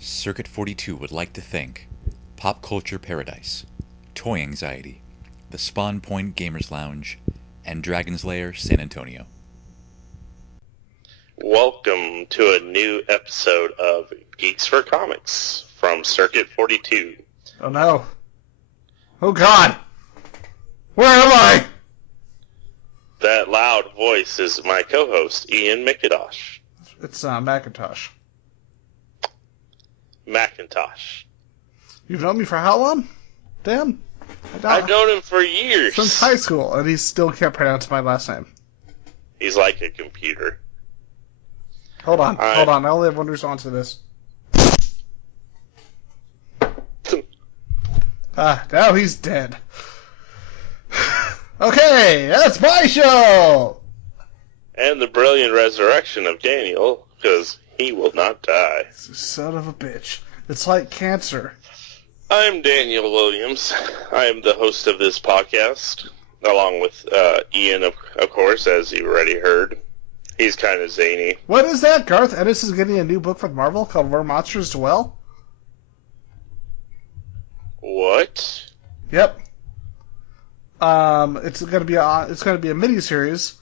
Circuit 42 would like to thank Pop Culture Paradise, Toy Anxiety, the Spawn Point Gamers Lounge, and Dragon's Lair San Antonio. Welcome to a new episode of Geeks4Comics from Circuit 42. Oh no. Oh god! Where am I? That loud voice is my co-host, Ian McIntosh. It's Macintosh. Macintosh. You've known me for how long? Damn. I've known him for years. Since high school, and he still can't pronounce my last name. He's like a computer. Hold on. I only have one response to this. Now he's dead. Okay, that's my show! And the brilliant resurrection of Daniel, because he will not die. Son of a bitch. It's like cancer. I'm Daniel Williams. I am the host of this podcast, along with Ian, of course, as you already heard. He's kind of zany. What is that? Garth Ennis is getting a new book from Marvel called Where Monsters Dwell? What? Yep. It's gonna be a mini-series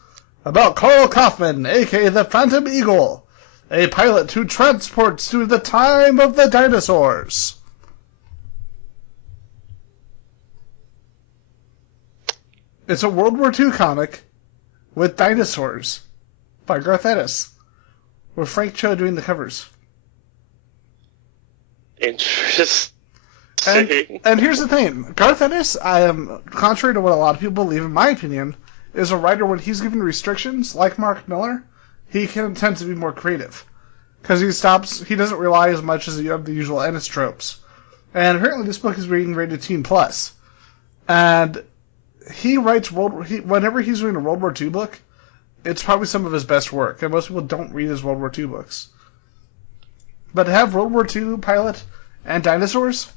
about Carl Kaufman, aka the Phantom Eagle, a pilot who transports to the time of the dinosaurs. It's a World War II comic with dinosaurs by Garth Ennis, with Frank Cho doing the covers. Interesting. And here's the thing. Garth Ennis, contrary to what a lot of people believe, in my opinion, is a writer when he's given restrictions, like Mark Miller, he tends to be more creative. Because he doesn't rely as much as the usual Ennis tropes. And apparently this book is being rated Teen Plus. And he writes whenever he's doing a World War II book, it's probably some of his best work. And most people don't read his World War II books. But to have World War II pilot and dinosaurs,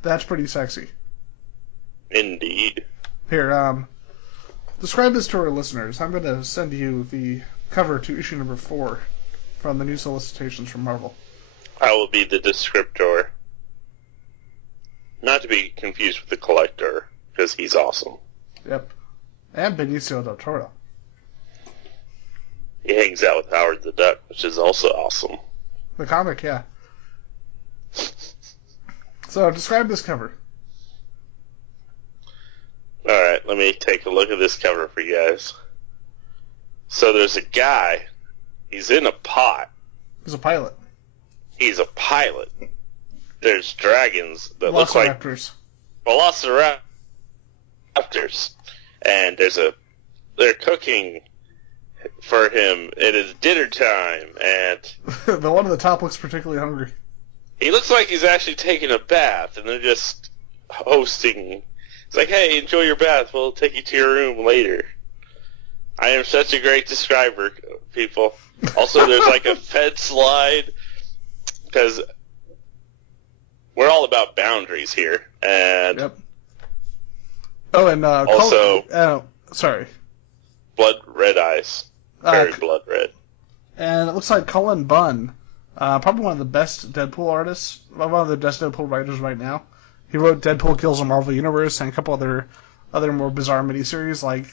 that's pretty sexy. Indeed. Here, describe this to our listeners. I'm going to send you the cover to issue number 4 from the new solicitations from Marvel. I will be the descriptor. Not to be confused with the collector, because he's awesome. Yep. And Benicio del Toro. He hangs out with Howard the Duck, which is also awesome. The comic, yeah. So, describe this cover. Alright, let me take a look at this cover for you guys. So there's a guy. He's in a pot. He's a pilot. He's a pilot. There's dragons that look like velociraptors. And they're cooking for him. It is dinner time, and the one at the top looks particularly hungry. He looks like he's actually taking a bath, and they're just hosting. It's like, hey, enjoy your bath. We'll take you to your room later. I am such a great describer, people. Also, there's like a Fed slide, because we're all about boundaries here. And yep. Oh, and also, sorry. Blood red eyes. Very blood red. And it looks like Cullen Bunn. Probably one of the best Deadpool artists, one of the best Deadpool writers right now. He wrote Deadpool Kills the Marvel Universe and a couple other more bizarre miniseries, like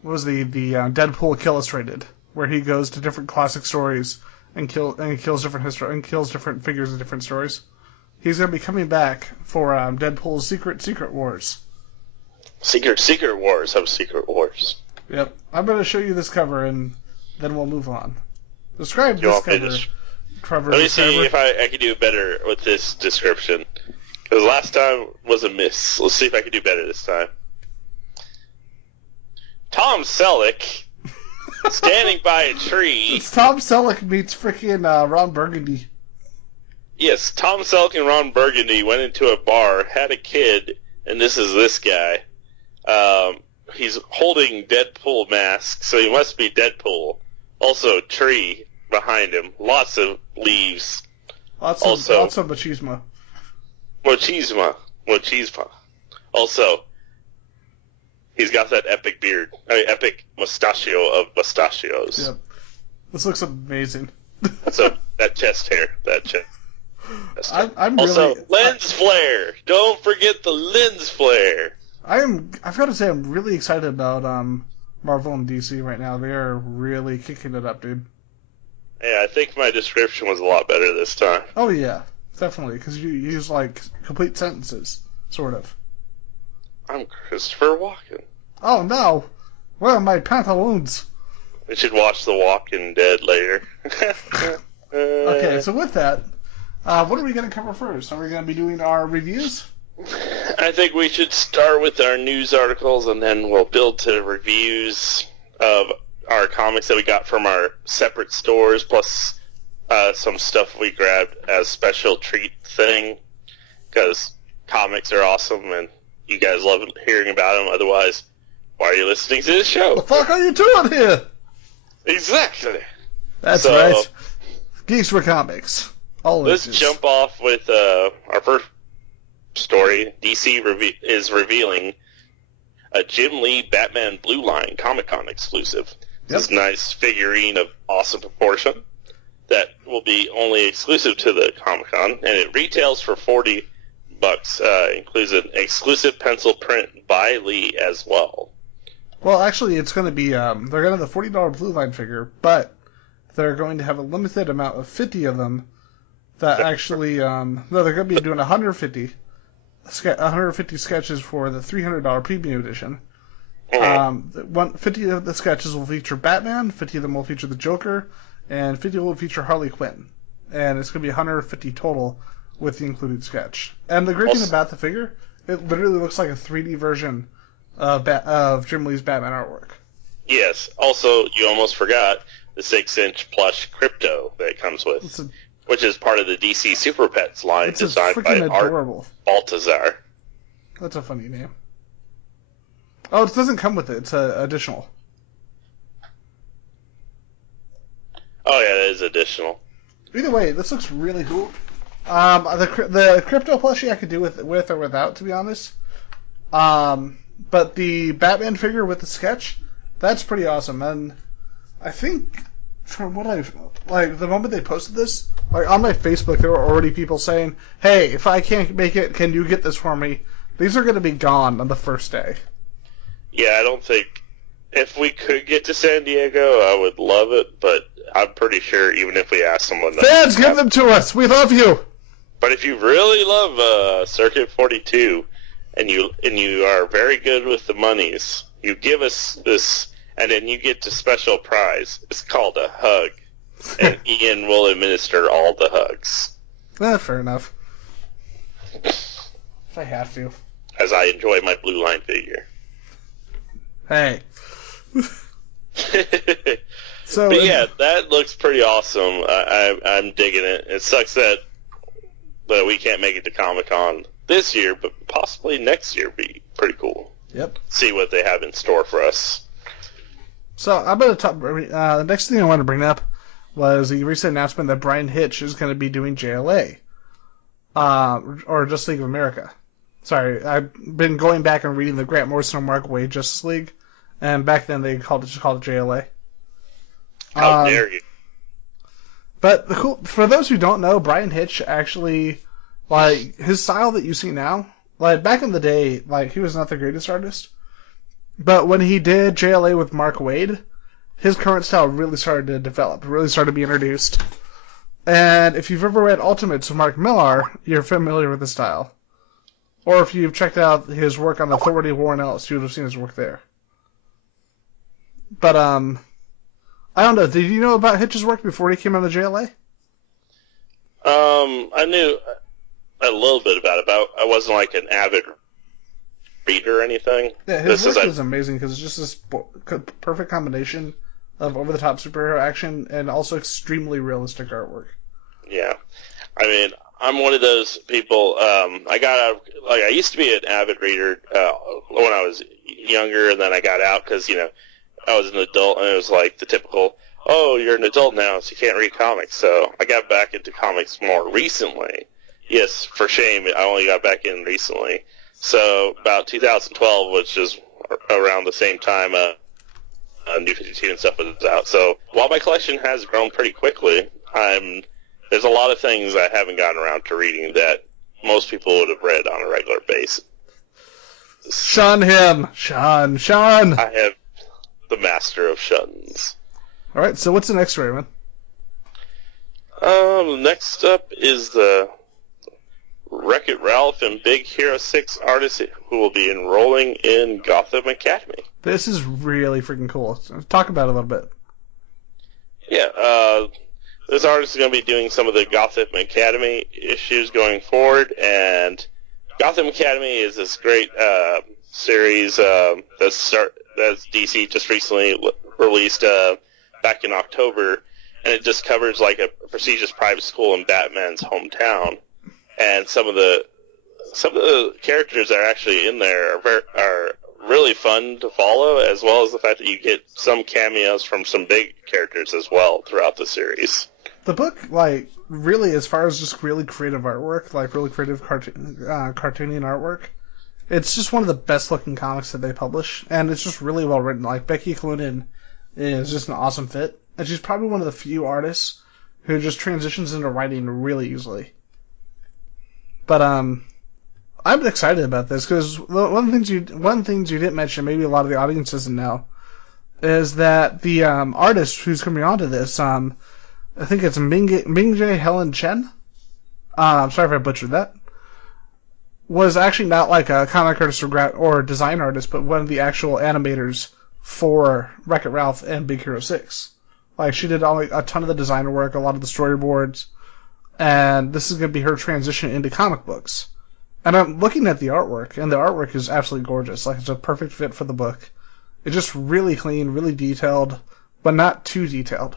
what was the Deadpool Illustrated, where he goes to different classic stories and kills different figures in different stories. He's going to be coming back for Deadpool's Secret Wars. Secret Wars of Secret Wars. Yep. I'm going to show you this cover and then we'll move on. Describe this cover. Let me see if I can do better with this description. Because last time was a miss. Let's see if I can do better this time. Tom Selleck standing by a tree. It's Tom Selleck meets freaking Ron Burgundy. Yes, Tom Selleck and Ron Burgundy went into a bar, had a kid, and this is this guy. He's holding Deadpool masks, so he must be Deadpool. Also, tree behind him. Lots of leaves. Lots of machismo. Machismo. Also, he's got that epic beard. Epic mustachio of mustachios. Yep. This looks amazing. That's a That chest hair. I'm also, really, lens flare. Don't forget the lens flare. I've got to say, I'm really excited about Marvel and DC right now. They are really kicking it up, dude. Yeah, I think my description was a lot better this time. Oh yeah, definitely, because you use like complete sentences, sort of. I'm Christopher Walken. Oh no, where are my pantaloons? We should watch The Walking Dead later. Okay, so with that, what are we going to cover first? Are we going to be doing our reviews? I think we should start with our news articles, and then we'll build to reviews of our comics that we got from our separate stores, plus some stuff we grabbed as special treat thing, because comics are awesome, and you guys love hearing about them. Otherwise, why are you listening to this show? What the fuck are you doing here? Exactly. That's right. Geeks4Comics. Let's jump off with our first story. DC is revealing a Jim Lee Batman Blue Line Comic-Con exclusive. This nice figurine of awesome proportion that will be only exclusive to the Comic-Con, and it retails for $40. Includes an exclusive pencil print by Lee as well. Well, actually, it's going to be, they're going to have the $40 Blue Line figure, but they're going to have a limited amount of 50 of them that actually, no, they're going to be doing 150 sketches for the $300 premium edition. 50 of the sketches will feature Batman, 50 of them will feature the Joker, and 50 will feature Harley Quinn. And it's going to be 150 total with the included sketch. And the great thing about the figure, it literally looks like a 3D version of Jim Lee's Batman artwork. Yes. Also, you almost forgot the 6-inch plush Crypto that it comes with, which is part of the DC Super Pets line designed by Art Baltazar. That's a funny name. Oh, it doesn't come with it. It's additional. Oh, yeah, it is additional. Either way, this looks really cool. The Crypto plushie I could do with or without, to be honest. But the Batman figure with the sketch, that's pretty awesome. And I think from what I've the moment they posted this, on my Facebook, there were already people saying, "Hey, if I can't make it, can you get this for me?" These are going to be gone on the first day. Yeah, I don't think if we could get to San Diego, I would love it. But I'm pretty sure even if we ask someone, fans, give them to us. We love you. But if you really love Circuit 42 and you are very good with the monies, you give us this, and then you get the special prize. It's called a hug, and Ian will administer all the hugs. Fair enough. If I have to. As I enjoy my Blue Line figure. Hey. But yeah, that looks pretty awesome. I'm digging it. It sucks that we can't make it to Comic-Con this year, but possibly next year be pretty cool. Yep. See what they have in store for us. So I'm going to talk. The next thing I want to bring up was the recent announcement that Bryan Hitch is going to be doing JLA, or Justice League of America. Sorry, I've been going back and reading the Grant Morrison and Mark Waid Justice League, and back then they just called it JLA. How dare you? But for those who don't know, Bryan Hitch actually, his style that you see now, back in the day, he was not the greatest artist. But when he did JLA with Mark Waid, his current style really started to develop, really started to be introduced. And if you've ever read Ultimates of Mark Millar, you're familiar with his style. Or if you've checked out his work on Authority of Warren Ellis, you would have seen his work there. But, I don't know, did you know about Hitch's work before he came on the JLA? I knew a little bit about it, but I wasn't an avid reader or anything. Yeah, his work is amazing because it's just this perfect combination of over-the-top superhero action and also extremely realistic artwork. Yeah. I mean, I'm one of those people, I got out, I used to be an avid reader when I was younger, and then I got out because, I was an adult, and it was the typical, oh, you're an adult now, so you can't read comics. So I got back into comics more recently. Yes, for shame, I only got back in recently. So about 2012, which is around the same time New 52 and stuff was out. So while my collection has grown pretty quickly, I'm there's a lot of things I haven't gotten around to reading that most people would have read on a regular basis. Shun him! Shun! I have the master of shuns. Alright, so what's the next story, man? Next up is the Wreck-It Ralph and Big Hero 6 artists who will be enrolling in Gotham Academy. This is really freaking cool. Talk about it a little bit. Yeah, this artist is going to be doing some of the Gotham Academy issues going forward, and Gotham Academy is this great series that's DC just recently released back in October, and it just covers like a prestigious private school in Batman's hometown, and some of the characters that are actually in there are really fun to follow, as well as the fact that you get some cameos from some big characters as well throughout the series. The book, like, really, as far as just really creative artwork, like really creative cartooning artwork, it's just one of the best looking comics that they publish, and it's just really well written. Like, Becky Cloonan is just an awesome fit, and she's probably one of the few artists who just transitions into writing really easily. But I'm excited about this because one of the things you didn't mention, maybe a lot of the audience doesn't know, is that the artist who's coming onto this, I think it's Ming-J Helen Chen. I'm sorry if I butchered that. Was actually not like a comic artist or design artist, but one of the actual animators for Wreck-It Ralph and Big Hero 6. Like, she did a ton of the designer work, a lot of the storyboards, and this is going to be her transition into comic books. And I'm looking at the artwork, and the artwork is absolutely gorgeous. Like, it's a perfect fit for the book. It's just really clean, really detailed, but not too detailed.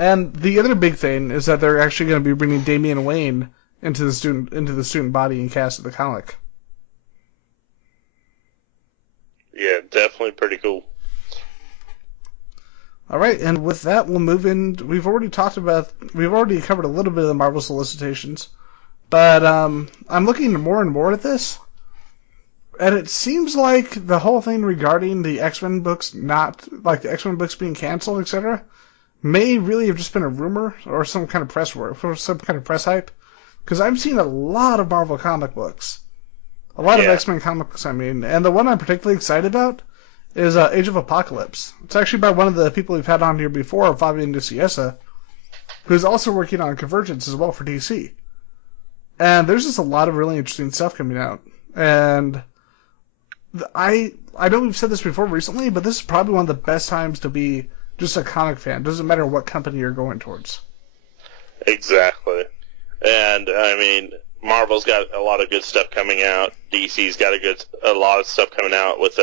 And the other big thing is that they're actually going to be bringing Damian Wayne into the student body and cast of the comic. Yeah, definitely pretty cool. All right, and with that, we'll move in. We've already covered a little bit of the Marvel solicitations, but I'm looking more and more at this, and it seems like the whole thing regarding the X-Men books, not like the X-Men books being canceled, etc., may really have just been a rumor or some kind of press hype, because I've seen a lot of Marvel comic books, a lot of X-Men comic books. I mean, and the one I'm particularly excited about is Age of Apocalypse. It's actually by one of the people we've had on here before, Fabian Nicieza, who's also working on Convergence as well for DC. And there's just a lot of really interesting stuff coming out. And I know we've said this before recently, but this is probably one of the best times to be just a comic fan. Doesn't matter what company you're going towards. Exactly. And, I mean, Marvel's got a lot of good stuff coming out. DC's got a lot of stuff coming out with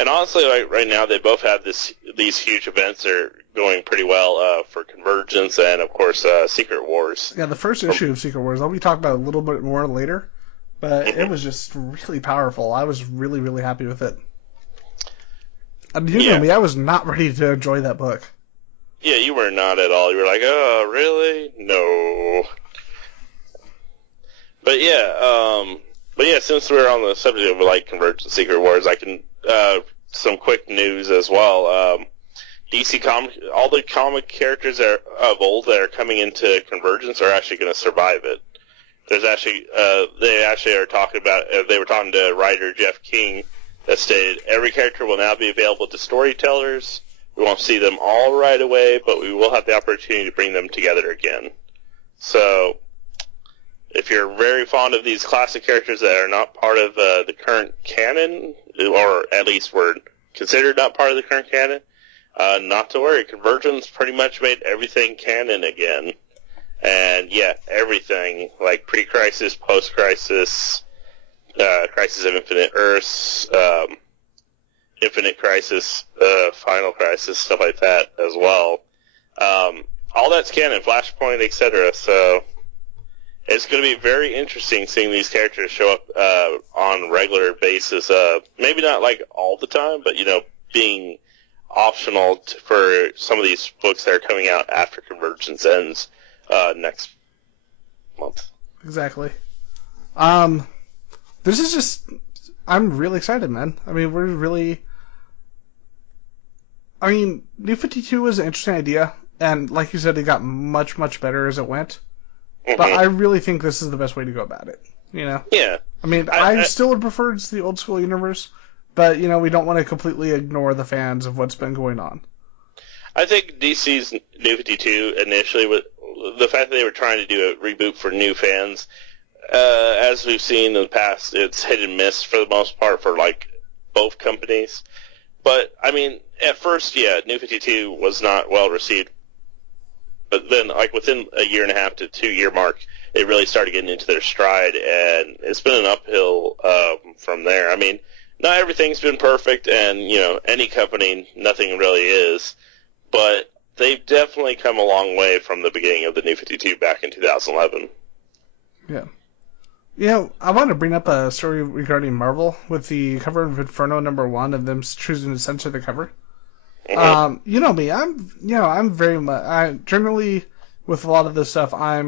and honestly, right now, they both have these huge events that are going pretty well for Convergence and, of course, Secret Wars. Yeah, the first issue of Secret Wars, I'll be talking about a little bit more later, but it was just really powerful. I was really, really happy with it. And you know me, I was not ready to enjoy that book. Yeah, you were not at all. You were like, oh, really? No. But yeah, since we're on the subject of like Convergence, Secret Wars, I can some quick news as well. DC Comics, all the comic characters of old that are coming into Convergence are actually going to survive it. There's actually they actually are talking about. They were talking to writer Jeff King that stated every character will now be available to storytellers. We won't see them all right away, but we will have the opportunity to bring them together again. So, if you're very fond of these classic characters that are not part of the current canon, or at least were considered not part of the current canon, not to worry. Convergence pretty much made everything canon again. And yeah, everything, like pre-crisis, post-crisis, Crisis of Infinite Earths, Infinite Crisis, Final Crisis, stuff like that as well. All that's canon, Flashpoint, etc. So it's going to be very interesting seeing these characters show up on a regular basis. Maybe not like all the time, but being optional for some of these books that are coming out after Convergence ends next month. Exactly. This is just, I'm really excited, man. I mean, New 52 was an interesting idea. and like you said, it got much, much better as it went. But I really think this is the best way to go about it. You know? Yeah. I mean, I still would prefer it's the old school universe, but, you know, we don't want to completely ignore the fans of what's been going on. I think DC's New 52 initially, with the fact that they were trying to do a reboot for new fans, as we've seen in the past, it's hit and miss for the most part for, like, both companies. But, I mean, at first, yeah, New 52 was not well received. But then, like, within a year and a half to 2 year mark, they really started getting into their stride, and it's been an uphill from there. I mean, not everything's been perfect, and, you know, any company, nothing really is. But they've definitely come a long way from the beginning of the New 52 back in 2011. Yeah. You know, I want to bring up a story regarding Marvel with the cover of Inferno #1 and them choosing to censor the cover. Mm-hmm. You know me, I'm very much, I generally, with a lot of this stuff, I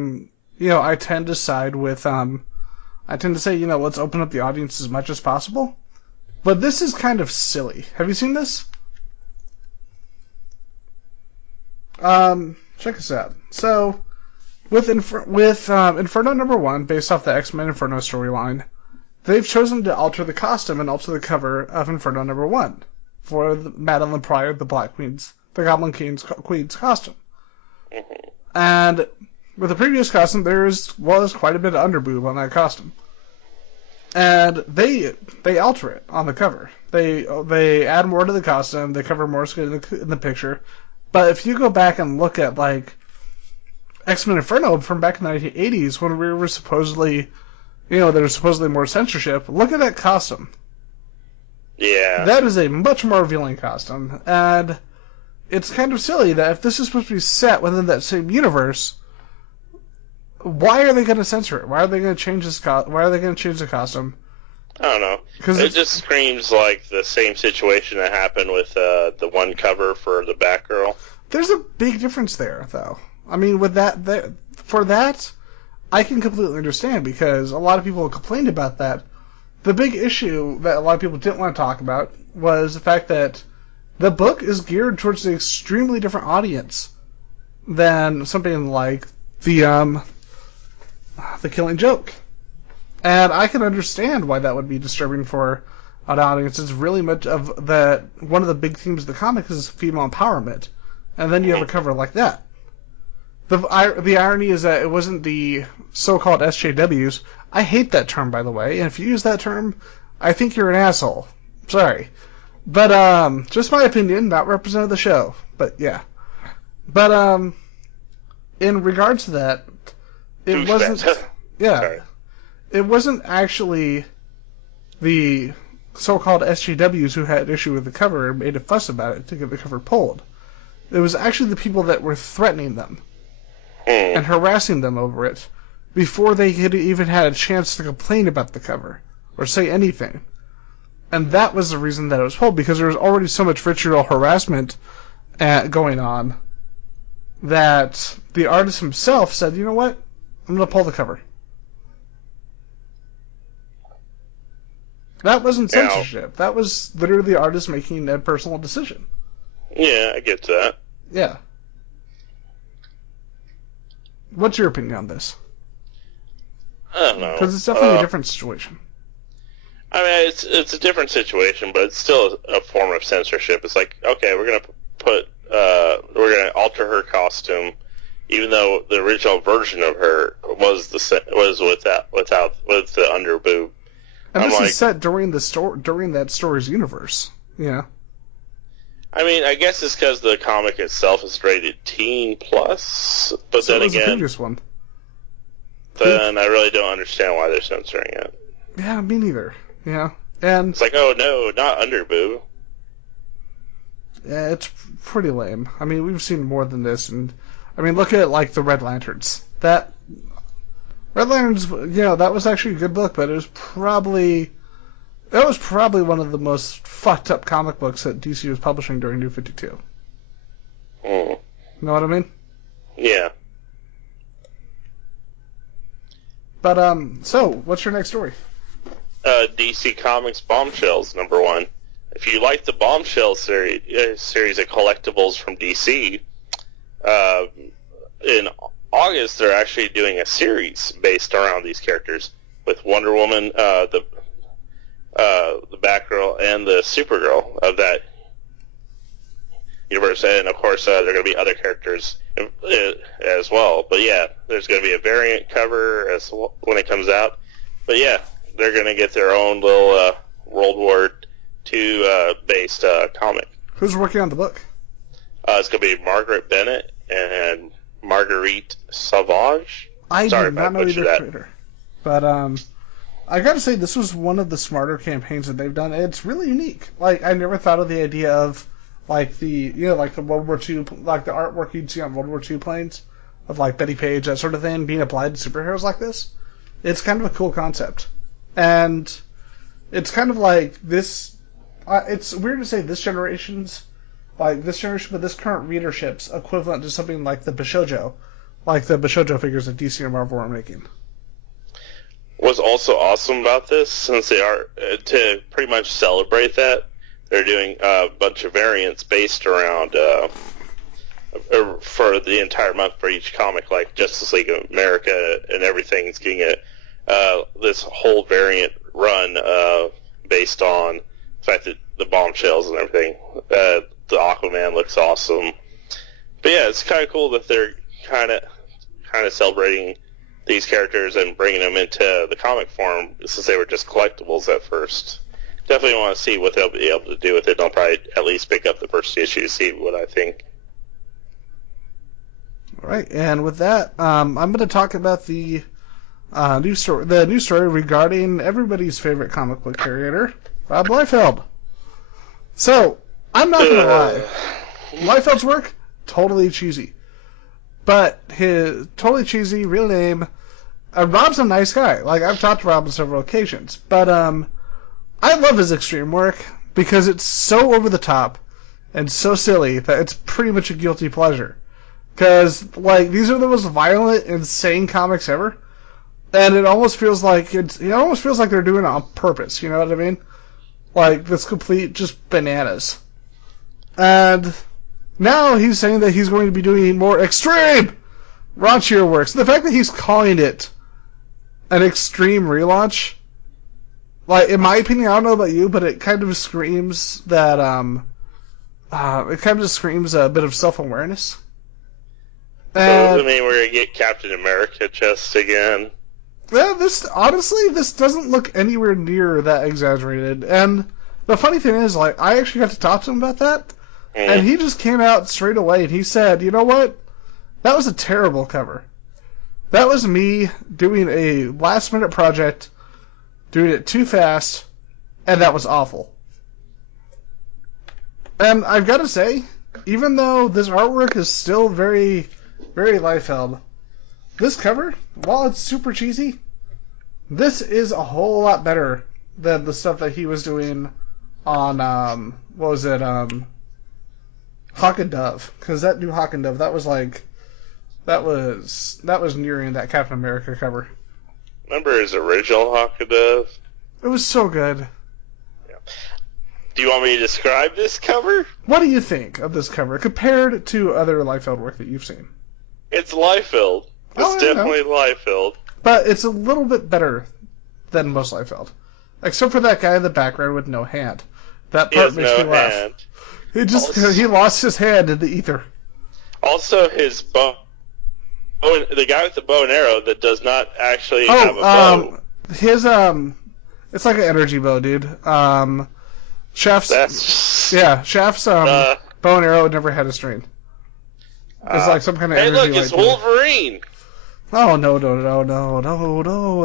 tend to side with, I tend to say, you know, let's open up the audience as much as possible. But this is kind of silly. Have you seen this? Check this out. So, with Inferno #1, based off the X-Men Inferno storyline, they've chosen to alter the costume and alter the cover of Inferno #1 for Madeline Pryor, the Goblin Queen's costume. Mm-hmm. And with the previous costume, there was quite a bit of underboob on that costume. And they alter it on the cover. They add more to the costume. They cover more skin in the picture. But if you go back and look at, like, X-Men Inferno from back in the 1980s, when we were supposedly, you know, there was supposedly more censorship, look at that costume. Yeah. That is a much more revealing costume. And it's kind of silly that if this is supposed to be set within that same universe, why are they going to censor it? Why are they going to change Why are they going to change the costume? I don't know. It just screams like the same situation that happened with the one cover for the Batgirl. There's a big difference there, though. I mean, with for that, I can completely understand, because a lot of people complained about that. The big issue that a lot of people didn't want to talk about was the fact that the book is geared towards an extremely different audience than something like the Killing Joke. And I can understand why that would be disturbing for an audience. It's really much of that. One of the big themes of the comic is female empowerment, and then you have a cover like that. The irony is that it wasn't the so-called SJWs. I hate that term, by the way. And if you use that term, I think you're an asshole. Sorry, but just my opinion, not representing the show. But yeah, but in regards to that, it wasn't. Yeah. Sorry. It wasn't actually the so-called SJWs who had issue with the cover and made a fuss about it to get the cover pulled. It was actually the people that were threatening them and harassing them over it before they had even had a chance to complain about the cover or say anything. And that was the reason that it was pulled, because there was already so much vitriol harassment going on that the artist himself said, you know what, I'm going to pull the cover. That wasn't censorship. That was literally the artist making a personal decision. Yeah, I get that. Yeah. What's your opinion on this? I don't know. Because it's definitely a different situation. I mean, it's a different situation, but it's still a form of censorship. It's like, okay, we're gonna alter her costume, even though the original version of her was with the underboob. And this is set during that story's universe. Yeah. I mean, I guess it's because the comic itself is rated teen plus, but so then was again, the previous one. Then I really don't understand why they're censoring it. Yeah, me neither. Yeah, and it's like, oh no, not underboob. Yeah, it's pretty lame. I mean, we've seen more than this, and I mean, look at like the Red Lanterns. That Red Lanterns, you know, that was actually a good book, but it was probably one of the most fucked up comic books that DC was publishing during New 52. Mm. Know what I mean? Yeah. But so what's your next story? DC Comics Bombshells #1. If you like the Bombshell series of collectibles from DC, in August, they're actually doing a series based around these characters with Wonder Woman, the Batgirl, and the Supergirl of that universe, and of course there are going to be other characters as well. But yeah, there's going to be a variant cover when it comes out. But yeah, they're going to get their own little World War II based comic. Who's working on the book? It's going to be Margaret Bennett and Marguerite Sauvage. I did not know either creator. But I gotta say, this was one of the smarter campaigns that they've done. It's really unique. Like, I never thought of the idea of like the World War II, like the artwork you'd see on World War II planes of like Betty Page, that sort of thing, being applied to superheroes like this. It's kind of a cool concept, and it's kind of like this. It's weird to say this generation, but this current readership's equivalent to something like the Bishojo, like the Bishojo figures that DC and Marvel are making. What's also awesome about this, since they are to pretty much celebrate that, they're doing a bunch of variants based around for the entire month for each comic, like Justice League of America and everything's getting this whole variant run based on the fact that the bombshells and everything. The Aquaman looks awesome. But yeah, it's kind of cool that they're kind of celebrating these characters and bringing them into the comic form, since they were just collectibles at first. Definitely want to see what they'll be able to do with it. I'll probably at least pick up the first issue to see what I think. All right, and with that, I'm going to talk about the news story regarding everybody's favorite comic book creator, Rob Liefeld. So, I'm not going to lie. Liefeld's work, totally cheesy. But his totally cheesy real name, Rob's a nice guy. Like, I've talked to Rob on several occasions. But I love his extreme work because it's so over the top and so silly that it's pretty much a guilty pleasure. Because, like, these are the most violent, insane comics ever. And it almost feels like they're doing it on purpose, you know what I mean? Like, this complete just bananas. And now he's saying that he's going to be doing more extreme, raunchier works. The fact that he's calling it an extreme relaunch, like, in my opinion, I don't know about you, but it kind of screams that, it kind of screams a bit of self-awareness. So does it mean we're going to get Captain America just again? Yeah, this doesn't look anywhere near that exaggerated. And the funny thing is, like, I actually got to talk to him about that, and he just came out straight away and he said, you know what? That was a terrible cover. That was me doing a last-minute project, doing it too fast, and that was awful. And I've got to say, even though this artwork is still very, very Liefeld, this cover, while it's super cheesy, this is a whole lot better than the stuff that he was doing on, Hawk and Dove. Because that new Hawk and Dove, that was nearing that Captain America cover. Remember his original Hawk and Dove? It was so good. Yeah. Do you want me to describe this cover? What do you think of this cover compared to other Liefeld work that you've seen? It's Liefeld. It's definitely Liefeld. But it's a little bit better than most Liefeld. Except for that guy in the background with no hand. That part makes me laugh. Hand. He lost his hand in the ether. Also, his bow. The guy with the bow and arrow that does not actually have a bow. It's like an energy bow, dude. Shaft's bow and arrow never had a string. It's like some kind of energy. Hey, look, it's Wolverine. Oh, no.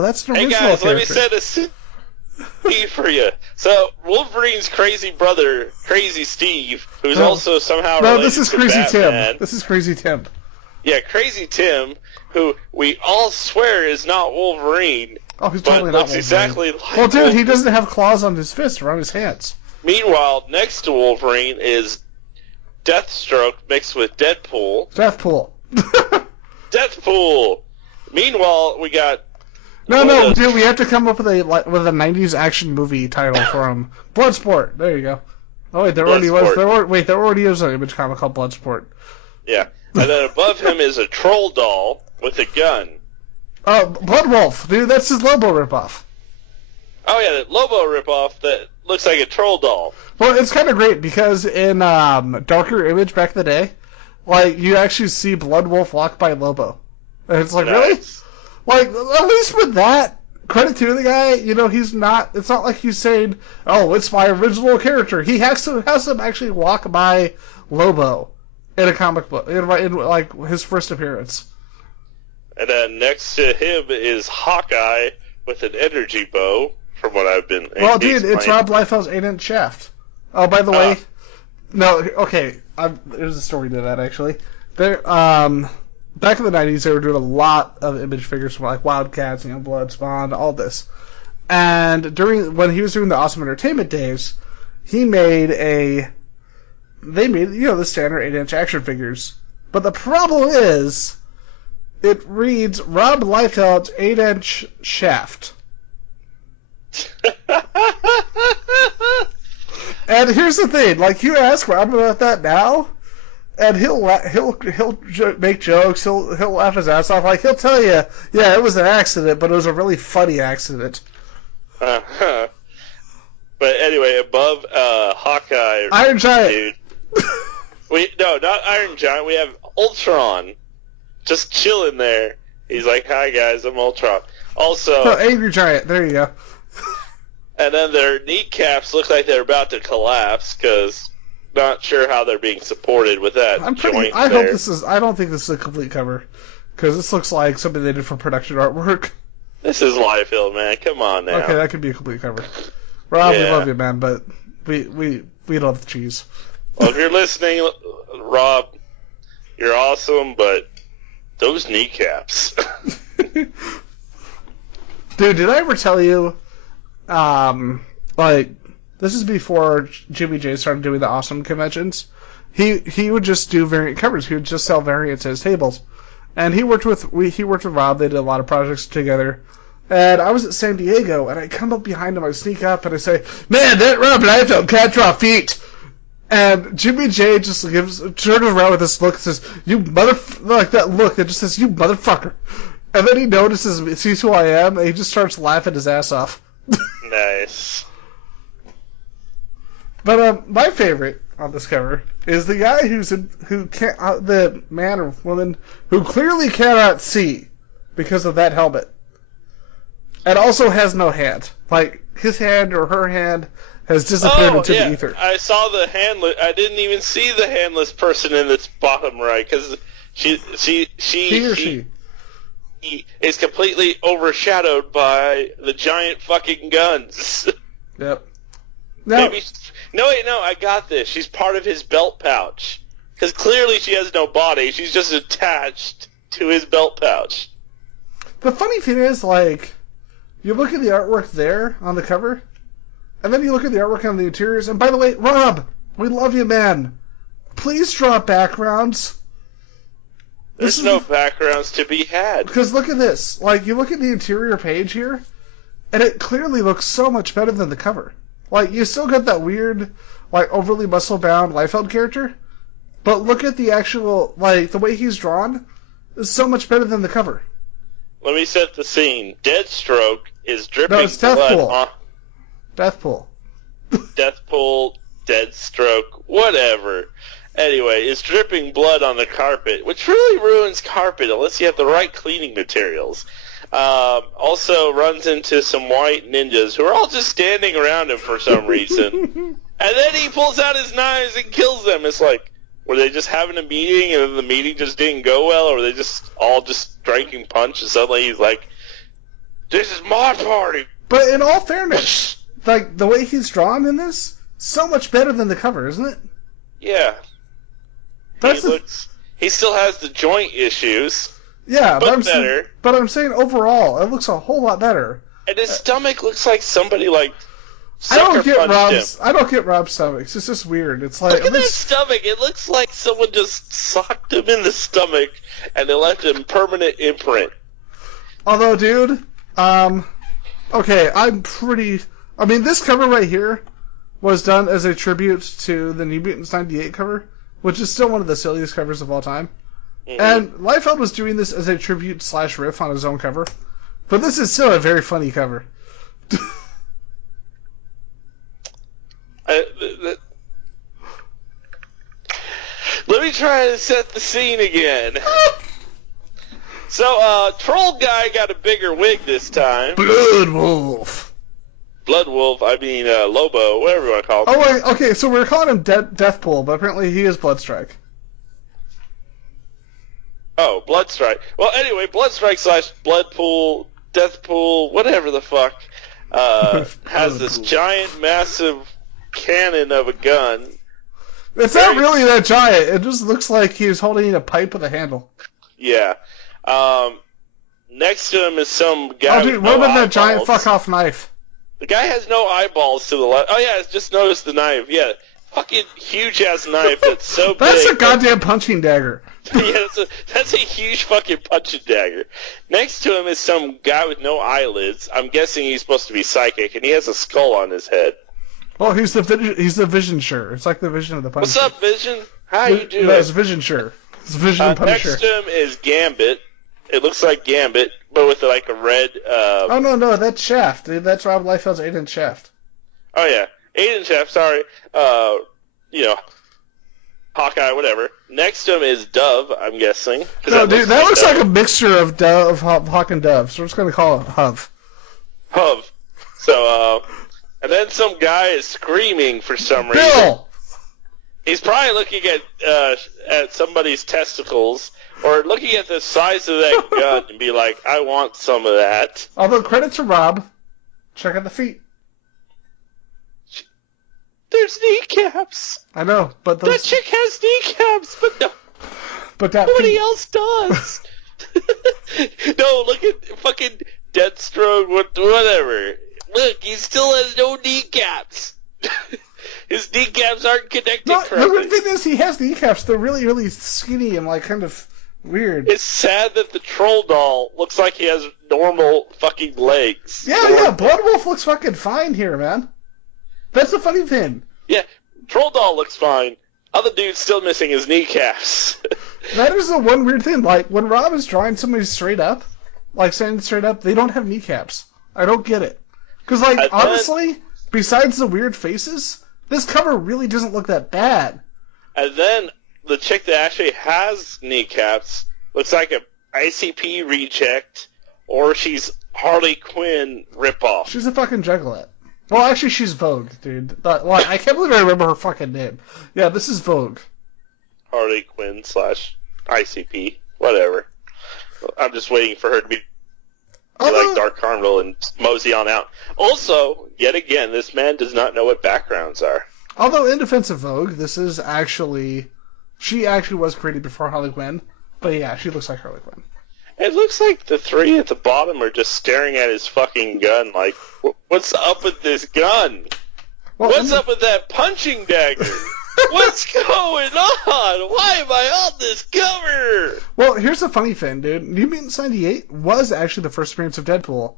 That's the original character. Hey, guys, let me set a scene for you. So, Wolverine's crazy brother, Crazy Steve, who's also somehow related to Batman. No, this is Crazy Tim. This is Crazy Tim. Yeah, Crazy Tim, who we all swear is not Wolverine. Oh, he's totally not Wolverine. Exactly like well, dude, Wolverine. He doesn't have claws on his fists or on his hands. Meanwhile, next to Wolverine is Deathstroke mixed with Deadpool. Deathpool. Meanwhile, we got... No, dude, we have to come up with a 90s action movie title for him. Bloodsport. There you go. Oh, wait, there already is an Image comic called Bloodsport. Yeah. And then above him is a troll doll with a gun. Oh, Blood Wolf, dude, that's his Lobo ripoff. Oh yeah, the Lobo ripoff that looks like a troll doll. Well, it's kind of great because in Darker Image back in the day, like, you actually see Blood Wolf walk by Lobo. And it's like, really? Like, at least with that, credit to the guy, you know, he's not, it's not like he's saying, oh, it's my original character. He has to actually walk by Lobo in a comic book, in like, his first appearance. And then next to him is Hawkeye with an energy bow, from what I've been... Well, dude, it's Rob Liefeld's 8-inch shaft. Oh, by the way, no, okay, there's a story to that, actually. There, back in the 90s, they were doing a lot of Image figures from, like, Wildcats, you know, Blood, Spawn, all this. And when he was doing the Awesome Entertainment days, they made, you know, the standard 8-inch action figures. But the problem is, it reads Rob Liefeld's 8-inch shaft. And here's the thing, like, you ask Rob about that now, and he'll make jokes, he'll laugh his ass off, like, he'll tell you, yeah, it was an accident, but it was a really funny accident. But anyway, above Hawkeye, Iron Giant, dude. No, not Iron Giant. We have Ultron, just chilling there. He's like, "Hi guys, I'm Ultron." Also, Angry Giant. There you go. And then their kneecaps look like they're about to collapse because not sure how they're being supported with that joint. I hope this is. I don't think this is a complete cover because this looks like something they did for production artwork. This is Liefeld, man. Come on now. Okay, that could be a complete cover. Rob, we love you, man, but we love the cheese. Well, if you're listening, Rob, you're awesome, but those kneecaps. Dude, did I ever tell you? Like, this is before Jimmy J started doing the awesome conventions. He would just do variant covers. He would just sell variants at his tables. And he worked with Rob. They did a lot of projects together. And I was at San Diego, and I come up behind him, I sneak up, and I say, "Man, that Rob Liefeld can't draw feet." And Jimmy J just turns around with this look and says, like that look that just says, "You motherfucker." And then he sees who I am, and he just starts laughing his ass off. Nice. But my favorite on this cover is the guy the man or woman who clearly cannot see because of that helmet, and also has no hand. Like, his hand or her hand has disappeared into the ether. I saw the handless. I didn't even see the handless person in this bottom right because he is completely overshadowed by the giant fucking guns. Yep. No, I got this. She's part of his belt pouch. Because clearly she has no body. She's just attached to his belt pouch. The funny thing is, like, you look at the artwork there on the cover, and then you look at the artwork on the interiors, and by the way, Rob, we love you, man. Please draw backgrounds. There's no backgrounds to be had. Because look at this. Like, you look at the interior page here, and it clearly looks so much better than the cover. Like, you still got that weird, like, overly muscle-bound Liefeld character, but look at the actual, like, the way he's drawn is so much better than the cover. Let me set the scene. Deadstroke is dripping blood. No, it's Deathpool. Deathpool, Deadstroke, whatever. Anyway, it's dripping blood on the carpet, which really ruins carpet unless you have the right cleaning materials. Also runs into some white ninjas who are all just standing around him for some reason. And then he pulls out his knives and kills them. It's like, were they just having a meeting and then the meeting just didn't go well, or were they just all just striking punch and suddenly he's like, "This is my party." But in all fairness, like, the way he's drawn in this, so much better than the cover, isn't it? Yeah. He still has the joint issues. Yeah, but I'm saying overall, it looks a whole lot better. And his stomach looks like somebody like I don't get Rob's stomachs. It's just weird. It's like, look at that stomach. It looks like someone just socked him in the stomach and they left him permanent imprint. Although, dude, okay, this cover right here was done as a tribute to the New Mutants 98 cover, which is still one of the silliest covers of all time. Mm-hmm. And Liefeld was doing this as a tribute/riff on his own cover. But this is still a very funny cover. Let me try to set the scene again. So, Troll Guy got a bigger wig this time. Blood Wolf. Blood Wolf, I mean Lobo, whatever you want to call him. Oh, wait, okay, so we were calling him Deathpool, but apparently he is Bloodstrike. Oh, Bloodstrike. Well, anyway, Bloodstrike / Bloodpool, Deathpool, whatever the fuck, has this giant, massive cannon of a gun. It's not really that giant. It just looks like he's holding a pipe with a handle. Yeah. Next to him is some guy. Oh, dude, what about that giant fuck-off knife? The guy has no eyeballs to the left. Oh, yeah, I just noticed the knife. Yeah. Fucking huge-ass knife that's so big. That's a goddamn punching dagger. Yeah, that's a huge fucking punching dagger. Next to him is some guy with no eyelids. I'm guessing he's supposed to be psychic, and he has a skull on his head. Well, he's the Vision Sure. It's like the Vision of the Punisher. What's up, Vision? How you doing? No, it's Vision Sure. It's Vision and Punisher. Next to him is Gambit. It looks like Gambit, but with like a red... Oh, no, that's Shaft. Dude, that's Rob Liefeld's Aiden Shaft. Oh, yeah. Aiden Shaft, sorry. Hawkeye, whatever. Next to him is Dove, I'm guessing. No, dude, that looks like a mixture of Dove, Hawk, and Dove, so we're just going to call it Huv. Huv. So, and then some guy is screaming for some reason. Bill! He's probably looking at somebody's testicles, or looking at the size of that gun and be like, I want some of that. Although, credit to Rob. Check out the feet. There's kneecaps. I know, but those... That chick has kneecaps, but nobody else does. No, look at fucking Deadstroke, whatever. Look, he still has no kneecaps. His kneecaps aren't connected correctly. The weird thing is he has kneecaps. They're really, really skinny and, like, kind of weird. It's sad that the troll doll looks like he has normal fucking legs. Yeah, Blood Wolf looks fucking fine here, man. That's the funny thing. Yeah, Troll Doll looks fine. Other dude's still missing his kneecaps. That is the one weird thing. Like, when Rob is drawing somebody straight up, like saying straight up, they don't have kneecaps. I don't get it. Because, like, honestly, besides the weird faces, this cover really doesn't look that bad. And then the chick that actually has kneecaps looks like an ICP reject, or she's Harley Quinn ripoff. She's a fucking juggalette. Well, actually, she's Vogue, dude. I can't believe I remember her fucking name. Yeah, this is Vogue. Harley Quinn / ICP. Whatever. I'm just waiting for her to be like Dark Carnival and mosey on out. Also, yet again, this man does not know what backgrounds are. Although, in defense of Vogue, this is actually... She actually was created before Harley Quinn. But yeah, she looks like Harley Quinn. It looks like the three at the bottom are just staring at his fucking gun like, what's up with this gun? Well, what's up with that punching dagger? What's going on? Why am I on this cover? Well, here's the funny thing, dude. New Mutants 98 was actually the first appearance of Deadpool.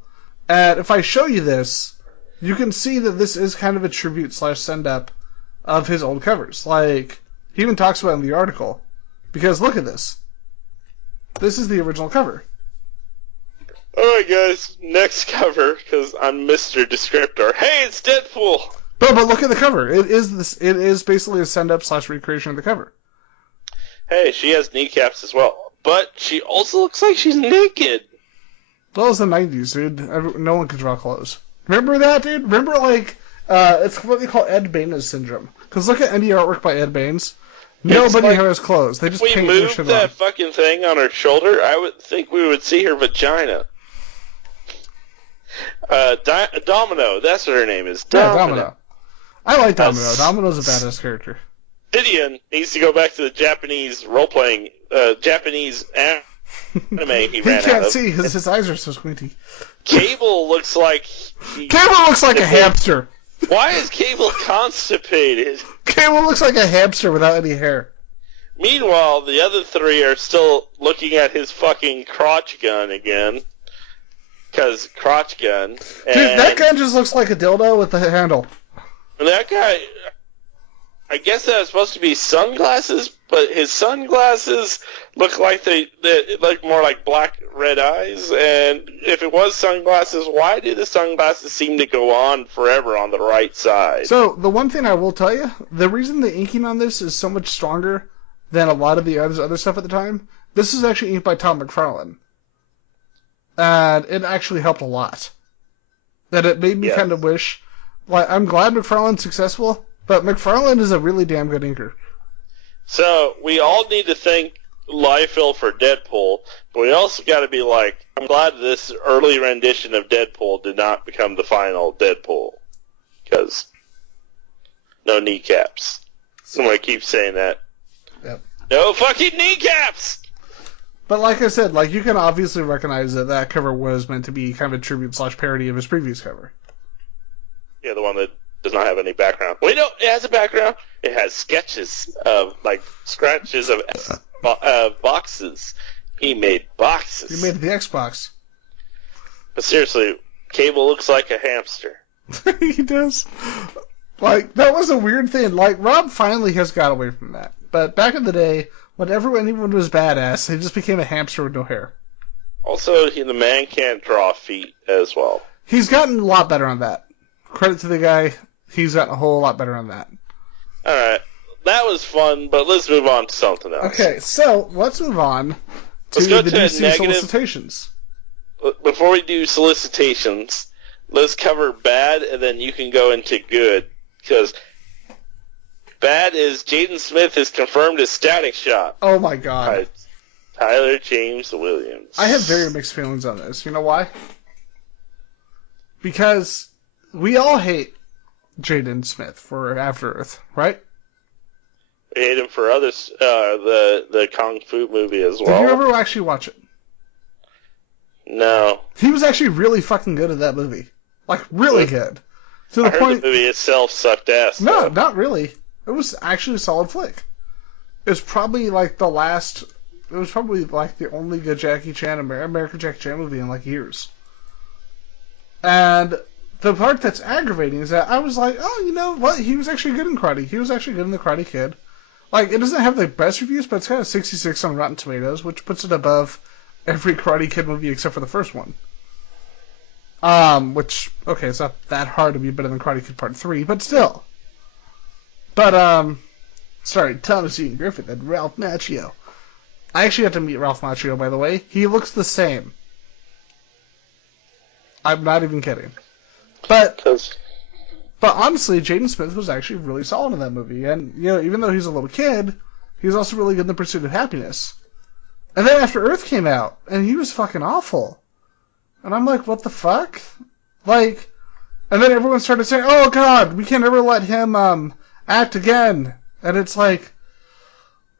And if I show you this, you can see that this is kind of a tribute / send-up of his old covers. Like, he even talks about it in the article. Because look at this. This is the original cover. Alright guys, next cover, because I'm Mr. Descriptor. Hey, it's Deadpool! But look at the cover. It is basically a send-up / recreation of the cover. Hey, she has kneecaps as well. But she also looks like she's naked. Well, it's the 90s, dude. No one could draw clothes. Remember that, dude? Remember, like, it's what they call Ed Baines syndrome. Because look at any artwork by Ed Baines. Nobody has clothes. They just paint their shit on. If we moved that fucking thing on her shoulder, I would think we would see her vagina. Domino, that's what her name is. Domino. Yeah, Domino. I like Domino. Domino's a badass character. Gideon needs to go back to the Japanese role-playing, Japanese anime he ran out of. He can't see because his eyes are so squinty. Cable looks like... Cable looks like a hamster. Why is Cable constipated? Cable looks like a hamster without any hair. Meanwhile, the other three are still looking at his fucking crotch gun again. Because crotch gun. Dude, that gun just looks like a dildo with a handle. And that guy... I guess that was supposed to be sunglasses, but his sunglasses look like they look more like black red eyes. And if it was sunglasses, why do the sunglasses seem to go on forever on the right side? So the one thing I will tell you, the reason the inking on this is so much stronger than a lot of the other stuff at the time, this is actually inked by Tom McFarlane, and it actually helped a lot. That it made me kind of wish, like, I'm glad McFarlane's successful. But McFarlane is a really damn good inker. So, we all need to thank Liefeld for Deadpool, but we also got to be like, I'm glad this early rendition of Deadpool did not become the final Deadpool. Because no kneecaps. Somebody keeps saying that. Yep. No fucking kneecaps! But like I said, like, you can obviously recognize that that cover was meant to be kind of a tribute/parody of his previous cover. Yeah, the one that does not have any background. Wait, no, it has a background. It has sketches of, like, scratches of boxes. He made boxes. He made the Xbox. But seriously, Cable looks like a hamster. He does. Like, that was a weird thing. Like, Rob finally has got away from that. But back in the day, whenever anyone was badass, they just became a hamster with no hair. Also, the man can't draw feet as well. He's gotten a lot better on that. Credit to the guy. He's gotten a whole lot better on that. Alright. That was fun, but let's move on to something else. Okay, so let's move on to the DC solicitations. Before we do solicitations, let's cover bad, and then you can go into good. Because bad is Jaden Smith is confirmed as Static Shock. Oh my god. By Tyler James Williams. I have very mixed feelings on this. You know why? Because we all hate Jaden Smith for After Earth, right? We hate him for others, the Kung Fu movie as well. Did you ever actually watch it? No. He was actually really fucking good at that movie. Like, really good. To the I heard the movie itself sucked ass. No, though. not really. It was actually a solid flick. It was probably like the last... It was probably like the only good Jackie Chan, American Jackie Chan movie in like years. And the part that's aggravating is that I was like, oh, you know what? He was actually good in Karate. He was actually good in The Karate Kid. Like, it doesn't have the best reviews, but it's got a 66 on Rotten Tomatoes, which puts it above every Karate Kid movie except for the first one. Which, okay, it's not that hard to be better than Karate Kid Part 3, but still. But, sorry, Thomas Ian Griffith and Ralph Macchio. I actually had to meet Ralph Macchio, by the way. He looks the same. I'm not even kidding. But honestly, Jaden Smith was actually really solid in that movie. And, you know, even though he's a little kid, he was also really good in The Pursuit of Happiness. And then After Earth came out, and he was fucking awful. And I'm like, what the fuck? Like, and then everyone started saying, oh god, we can't ever let him, act again. And it's like,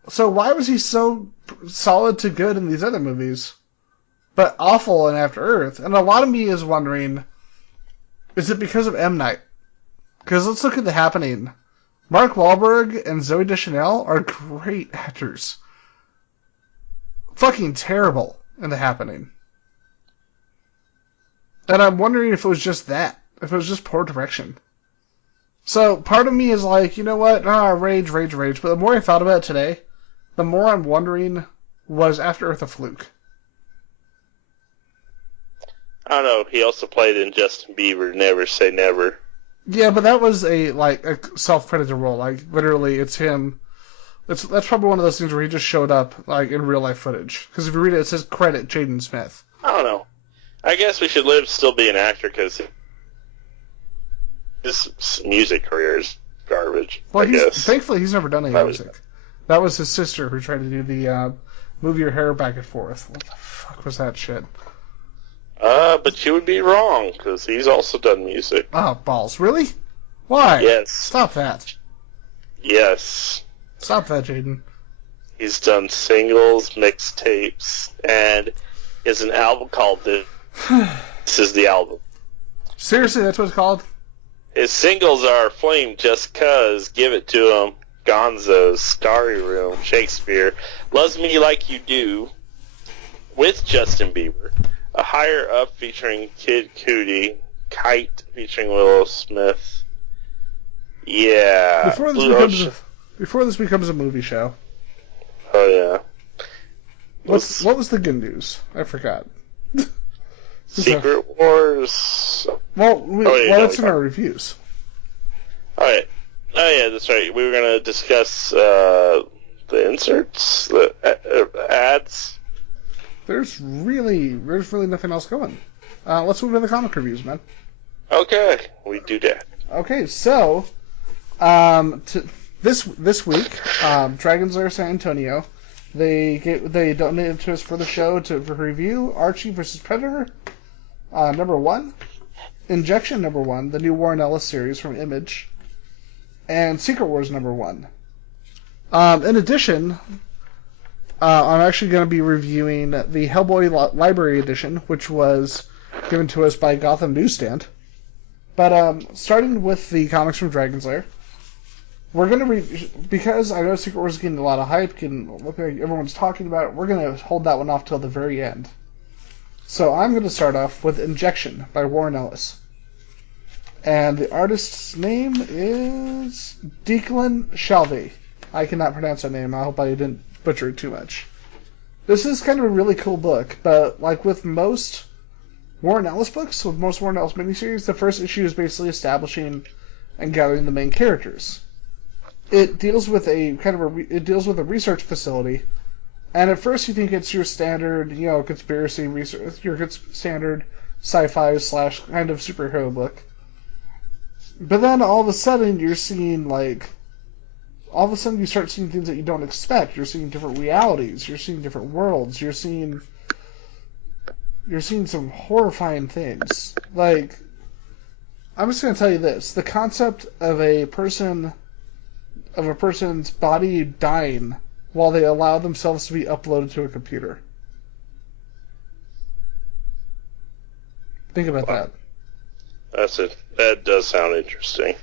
so why was he so solid to good in these other movies, but awful in After Earth? And a lot of me is wondering, is it because of M. Night? Because let's look at The Happening. Mark Wahlberg and Zooey Deschanel are great actors. Fucking terrible in The Happening. And I'm wondering if it was just that. If it was just poor direction. So, part of me is like, you know what? Rage. But the more I thought about it today, the more I'm wondering, was After Earth a fluke? I don't know. He also played in Justin Bieber, Never Say Never. Yeah, but that was a self-credited role. Like, literally, it's him. That's probably one of those things where he just showed up, like, in real-life footage. Because if you read it, it says credit Jaden Smith. I don't know. I guess we should let him still be an actor, because his music career is garbage, well, I guess. Thankfully, he's never done any music. That was his sister who tried to do the move your hair back and forth. What the fuck was that shit? But you would be wrong, because he's also done music. Oh, balls. Really? Why? Yes. Stop that. Yes. Stop that, Jaden. He's done singles, mixtapes, and has an album called This Is the Album. Seriously, that's what it's called? His singles are Flame Just Cuz, Give It To Him, Gonzo's, Starry Room, Shakespeare, Loves Me Like You Do, with Justin Bieber, A Higher Up featuring Kid Cudi, Kite featuring Willow Smith, Yeah. Before this becomes a movie show. Oh yeah. What was the good news? I forgot. Secret Wars. Well, it's in our reviews. Alright. Oh yeah, that's right. We were gonna discuss the inserts, the ads. There's really nothing else going. Let's move to the comic reviews, man. Okay, we do that. Okay, so this week, Dragon's Lair San Antonio, they donated to us for the show for review Archie vs. Predator #1, Injection #1, the new Warren Ellis series from Image, and Secret Wars #1. In addition, I'm actually going to be reviewing the Hellboy Library Edition, which was given to us by Gotham Newsstand. But starting with the comics from Dragon's Lair, we're going to because I know Secret Wars is getting a lot of hype, and everyone's talking about it, we're going to hold that one off till the very end. So I'm going to start off with Injection by Warren Ellis. And the artist's name is Declan Shalvey. I cannot pronounce that name. I hope I didn't butcher it too much. This is kind of a really cool book, but like with most Warren Ellis books, with most Warren Ellis miniseries, the first issue is basically establishing and gathering the main characters. It deals with a research facility, and at first you think it's your standard, conspiracy research, your standard sci-fi / kind of superhero book. But then all of a sudden you start seeing things that you don't expect. You're seeing different realities. You're seeing different worlds. You're seeing some horrifying things. Like, I'm just going to tell you this. The concept of a person's body dying while they allow themselves to be uploaded to a computer. Think about that. That's it. That does sound interesting.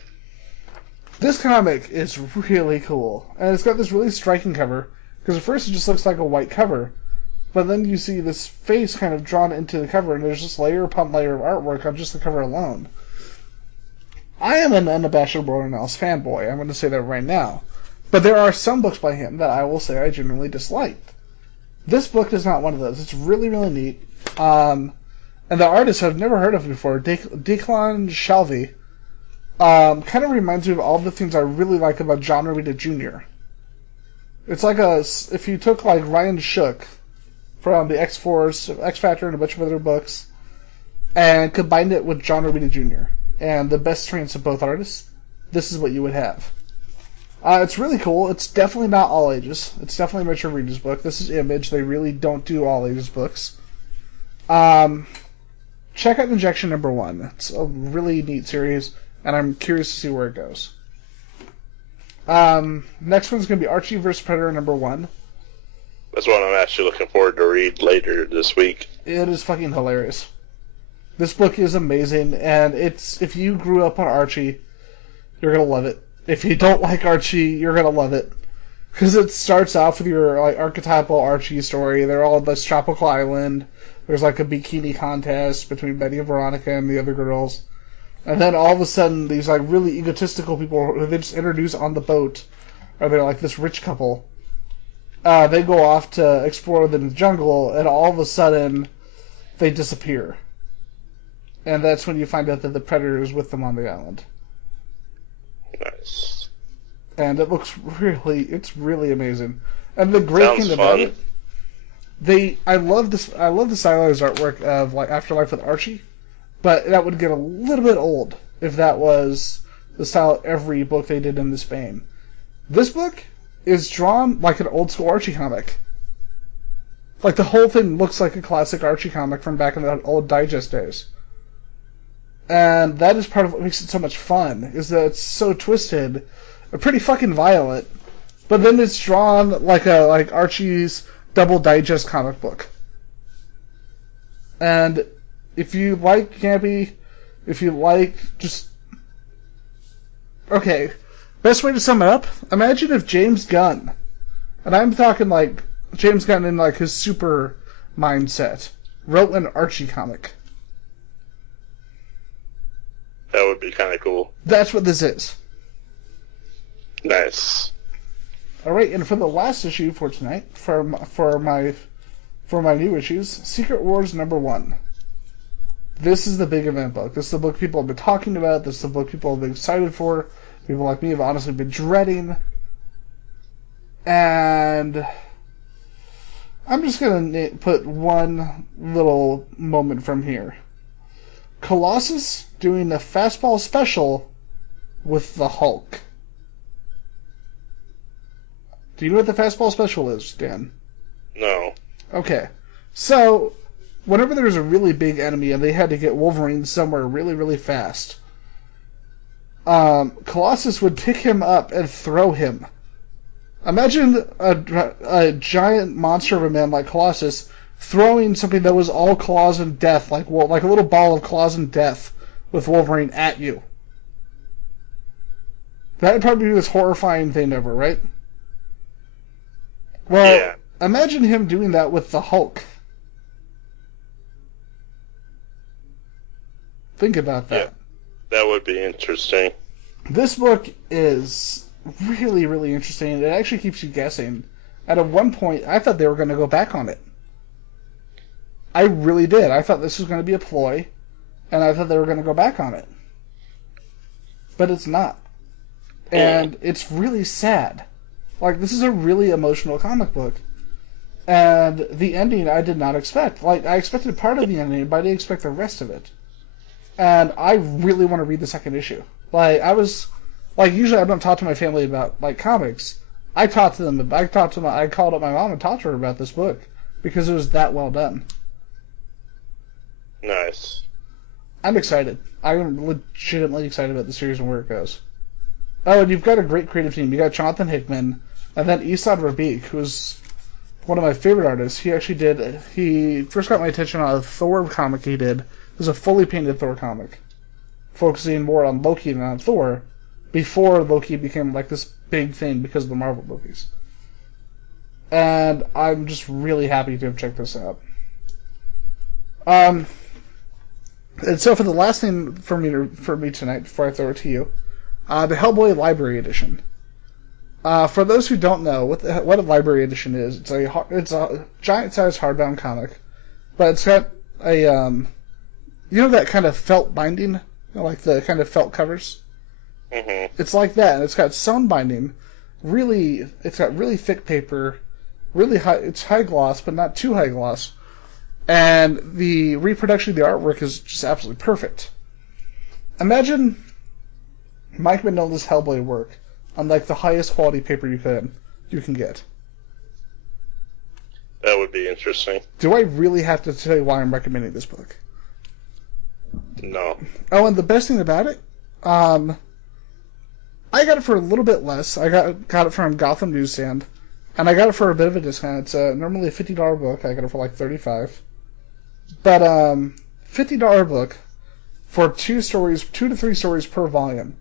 This comic is really cool, and it's got this really striking cover, because at first it just looks like a white cover, but then you see this face kind of drawn into the cover, and there's just layer upon layer of artwork on just the cover alone. I am an unabashed Warren Ellis fanboy, I'm going to say that right now, but there are some books by him that I will say I genuinely disliked. This book is not one of those. It's really, really neat, and the artist I've never heard of before, Declan Shalvey, kind of reminds me of all the things I really like about John Romita Jr. It's like if you took like Ryan Shook from the X-Force, X-Factor, and a bunch of other books, and combined it with John Romita Jr. and the best strengths of both artists, this is what you would have. It's really cool. It's definitely not all ages. It's definitely a mature reader's book. This is Image. They really don't do all ages books. Check out Injection #1. It's a really neat series, and I'm curious to see where it goes. Next one's going to be Archie vs. Predator #1. That's one I'm actually looking forward to read later this week. It is fucking hilarious. This book is amazing, and if you grew up on Archie, you're going to love it. If you don't like Archie, you're going to love it. Because it starts off with your archetypal Archie story. They're all on this tropical island. There's a bikini contest between Betty and Veronica and the other girls. And then all of a sudden, these really egotistical people who they just introduce on the boat, or they're this rich couple. They go off to explore the jungle, and all of a sudden, they disappear. And that's when you find out that the Predator is with them on the island. Nice. And it looks it's really amazing. And the great thing about it, I love the stylized artwork of Afterlife with Archie. But that would get a little bit old if that was the style of every book they did in this vein. This book is drawn like an old school Archie comic. The whole thing looks like a classic Archie comic from back in the old digest days. And that is part of what makes it so much fun, is that it's so twisted, pretty fucking violent, but then it's drawn like Archie's double digest comic book. And if you like campy, if you like just... Okay, best way to sum it up, imagine if James Gunn, and I'm talking James Gunn in his super mindset, wrote an Archie comic. That would be kind of cool. That's what this is. Nice. All right, and for the last issue for tonight, for my new issues, Secret Wars #1. This is the big event book. This is the book people have been talking about. This is the book people have been excited for. People like me have honestly been dreading. And I'm just going to put one little moment from here. Colossus doing the fastball special with the Hulk. Do you know what the fastball special is, Dan? No. Okay. So, whenever there was a really big enemy and they had to get Wolverine somewhere really, really fast, Colossus would pick him up and throw him. Imagine a giant monster of a man like Colossus throwing something that was all claws and death, like a little ball of claws and death with Wolverine at you. That would probably be the most horrifying thing ever, right? Well, yeah. Imagine him doing that with the Hulk. Think about that. Yeah, that would be interesting. This book is really, really interesting. It actually keeps you guessing. At one point, I thought they were going to go back on it. I really did. I thought this was going to be a ploy, and I thought they were going to go back on it. But it's not. And it's really sad. Like, this is a really emotional comic book. And the ending I did not expect. Like, I expected part of the ending, but I didn't expect the rest of it. And I really want to read the second issue. Usually I don't talk to my family about, comics. I called up my mom and talked to her about this book, because it was that well done. Nice. I'm excited. I'm legitimately excited about the series and where it goes. Oh, and you've got a great creative team. You got Jonathan Hickman, and then Esad Rabik, who's one of my favorite artists. He first got my attention on a Thor comic he did. It was a fully painted Thor comic, focusing more on Loki than on Thor, before Loki became this big thing because of the Marvel movies. And I'm just really happy to have checked this out. And so for the last thing for me tonight, before I throw it to you, the Hellboy Library Edition. For those who don't know what a Library Edition is, it's a giant-sized hardbound comic, but it's got a that kind of felt binding, like the kind of felt covers. Mm-hmm. It's like that, and it's got sewn binding. It's got really thick paper, really high. It's high gloss, but not too high gloss. And the reproduction of the artwork is just absolutely perfect. Imagine Mike Mignola's Hellboy work on the highest quality paper you can get. That would be interesting. Do I really have to tell you why I'm recommending this book? No. Oh, and the best thing about it, I got it for a little bit less. I got it from Gotham Newsstand, and I got it for a bit of a discount. It's normally a $50 book. I got it for $35. But $50 book for 2 to 3 stories per volume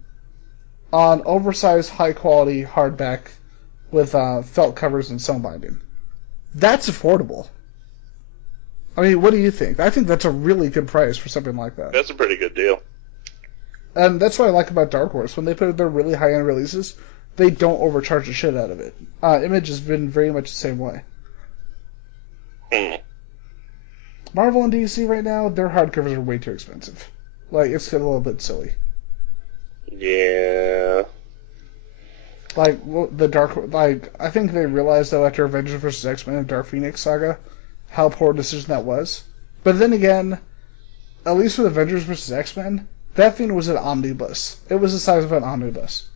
on oversized, high-quality hardback with felt covers and sewn binding. That's affordable. I mean, what do you think? I think that's a really good price for something like that. That's a pretty good deal. And that's what I like about Dark Horse. When they put their really high-end releases, they don't overcharge the shit out of it. Image has been very much the same way. Marvel and DC right now, their hardcovers are way too expensive. It's getting a little bit silly. Yeah. I think they realized, though, after Avengers vs. X-Men and Dark Phoenix saga, how poor a decision that was. But then again, at least with Avengers vs. X-Men, that thing was an omnibus. It was the size of an omnibus.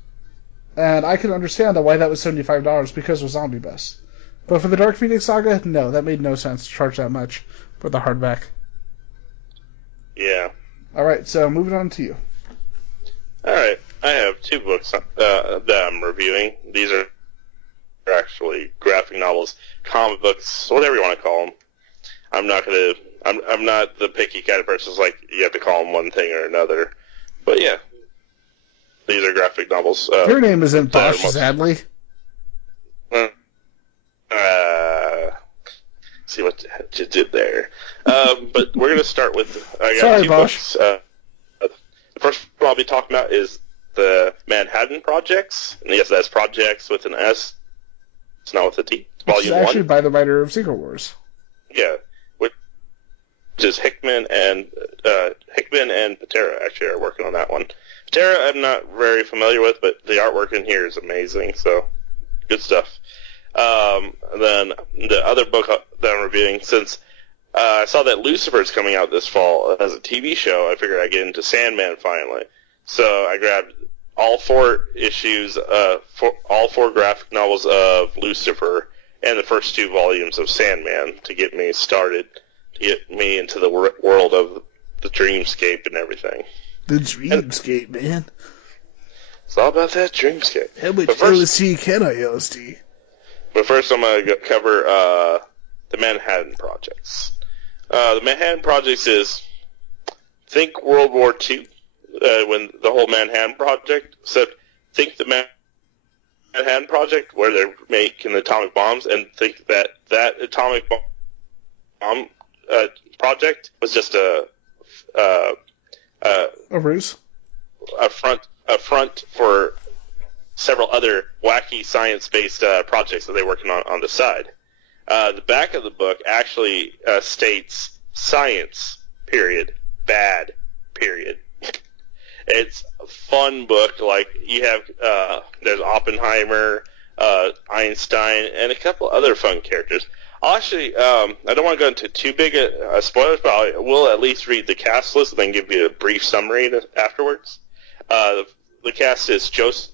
And I can understand why that was $75, because it was omnibus. But for the Dark Phoenix saga, no, that made no sense to charge that much for the hardback. Yeah. Alright, so moving on to you. Alright, I have 2 books that I'm reviewing. These are actually graphic novels, comic books, whatever you want to call them. I'm not the picky kind of person who's you have to call them one thing or another. But yeah, these are graphic novels. Your name isn't Bosch Zadley. See what you did there. But we're going to start with... I got Sorry, 2 Bosch. books. The first one I'll be talking about is the Manhattan Projects. And yes, that's Projects with an S. It's not with a T. It's Which is Volume actually 1. by the writer of Secret Wars. Yeah. Which is Hickman and Patera actually are working on that one. Patera I'm not very familiar with, but the artwork in here is amazing, so good stuff. And then the other book that I'm reviewing, since I saw that Lucifer's coming out this fall as a TV show, I figured I'd get into Sandman finally. So I grabbed all 4 issues, all 4 graphic novels of Lucifer, and the first 2 volumes of Sandman to get me started, to get me into the world of the dreamscape and everything. The dreamscape, man. It's all about that dreamscape. How much LSD can I LSD? But first I'm going to cover the Manhattan Projects. The Manhattan Projects is, think World War II, when the whole Manhattan Project, except think the Manhattan Project, where they're making atomic bombs, and think that atomic bomb project was just a ruse? A front for several other wacky science-based projects that they're working on the side. The back of the book actually states science, period, bad, period. It's a fun book. Like, you have, there's Oppenheimer, Einstein, and a couple other fun characters. I'll actually, I don't want to go into too big a spoilers, but I will at least read the cast list and then give you a brief summary afterwards. The cast is Joseph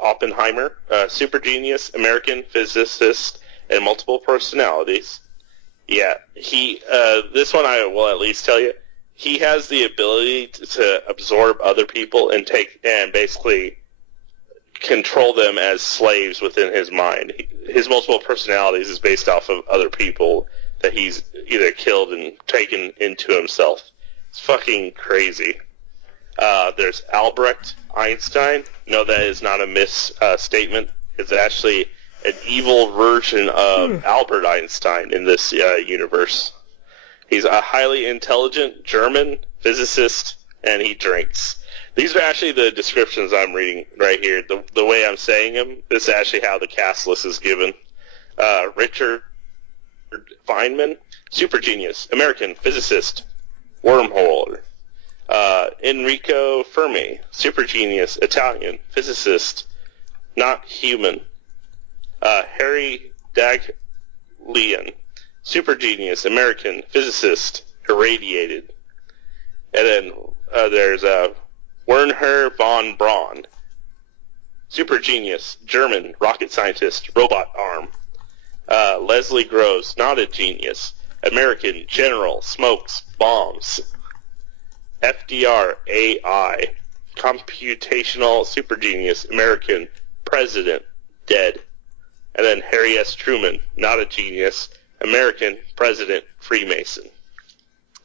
Oppenheimer, super genius, American physicist, and multiple personalities. Yeah, this one I will at least tell you, he has the ability to absorb other people and basically control them as slaves within his mind. His multiple personalities is based off of other people that he's either killed and taken into himself. It's fucking crazy. There's Albert Einstein. No, that is not a misstatement. It's actually an evil version of Albert Einstein in this universe. He's a highly intelligent German physicist, and he drinks. These are actually the descriptions I'm reading right here. The way I'm saying them, this is actually how the cast list is given. Richard Feynman, super genius, American physicist, wormhole. Enrico Fermi, super genius, Italian physicist, not human. Harry Daghlian, super genius, American physicist, irradiated. And then there's Werner von Braun, super genius, German rocket scientist, robot arm. Leslie Groves, not a genius, American general, smokes bombs. FDR AI, computational super genius, American president, dead. And then Harry S. Truman, not a genius, American president, Freemason.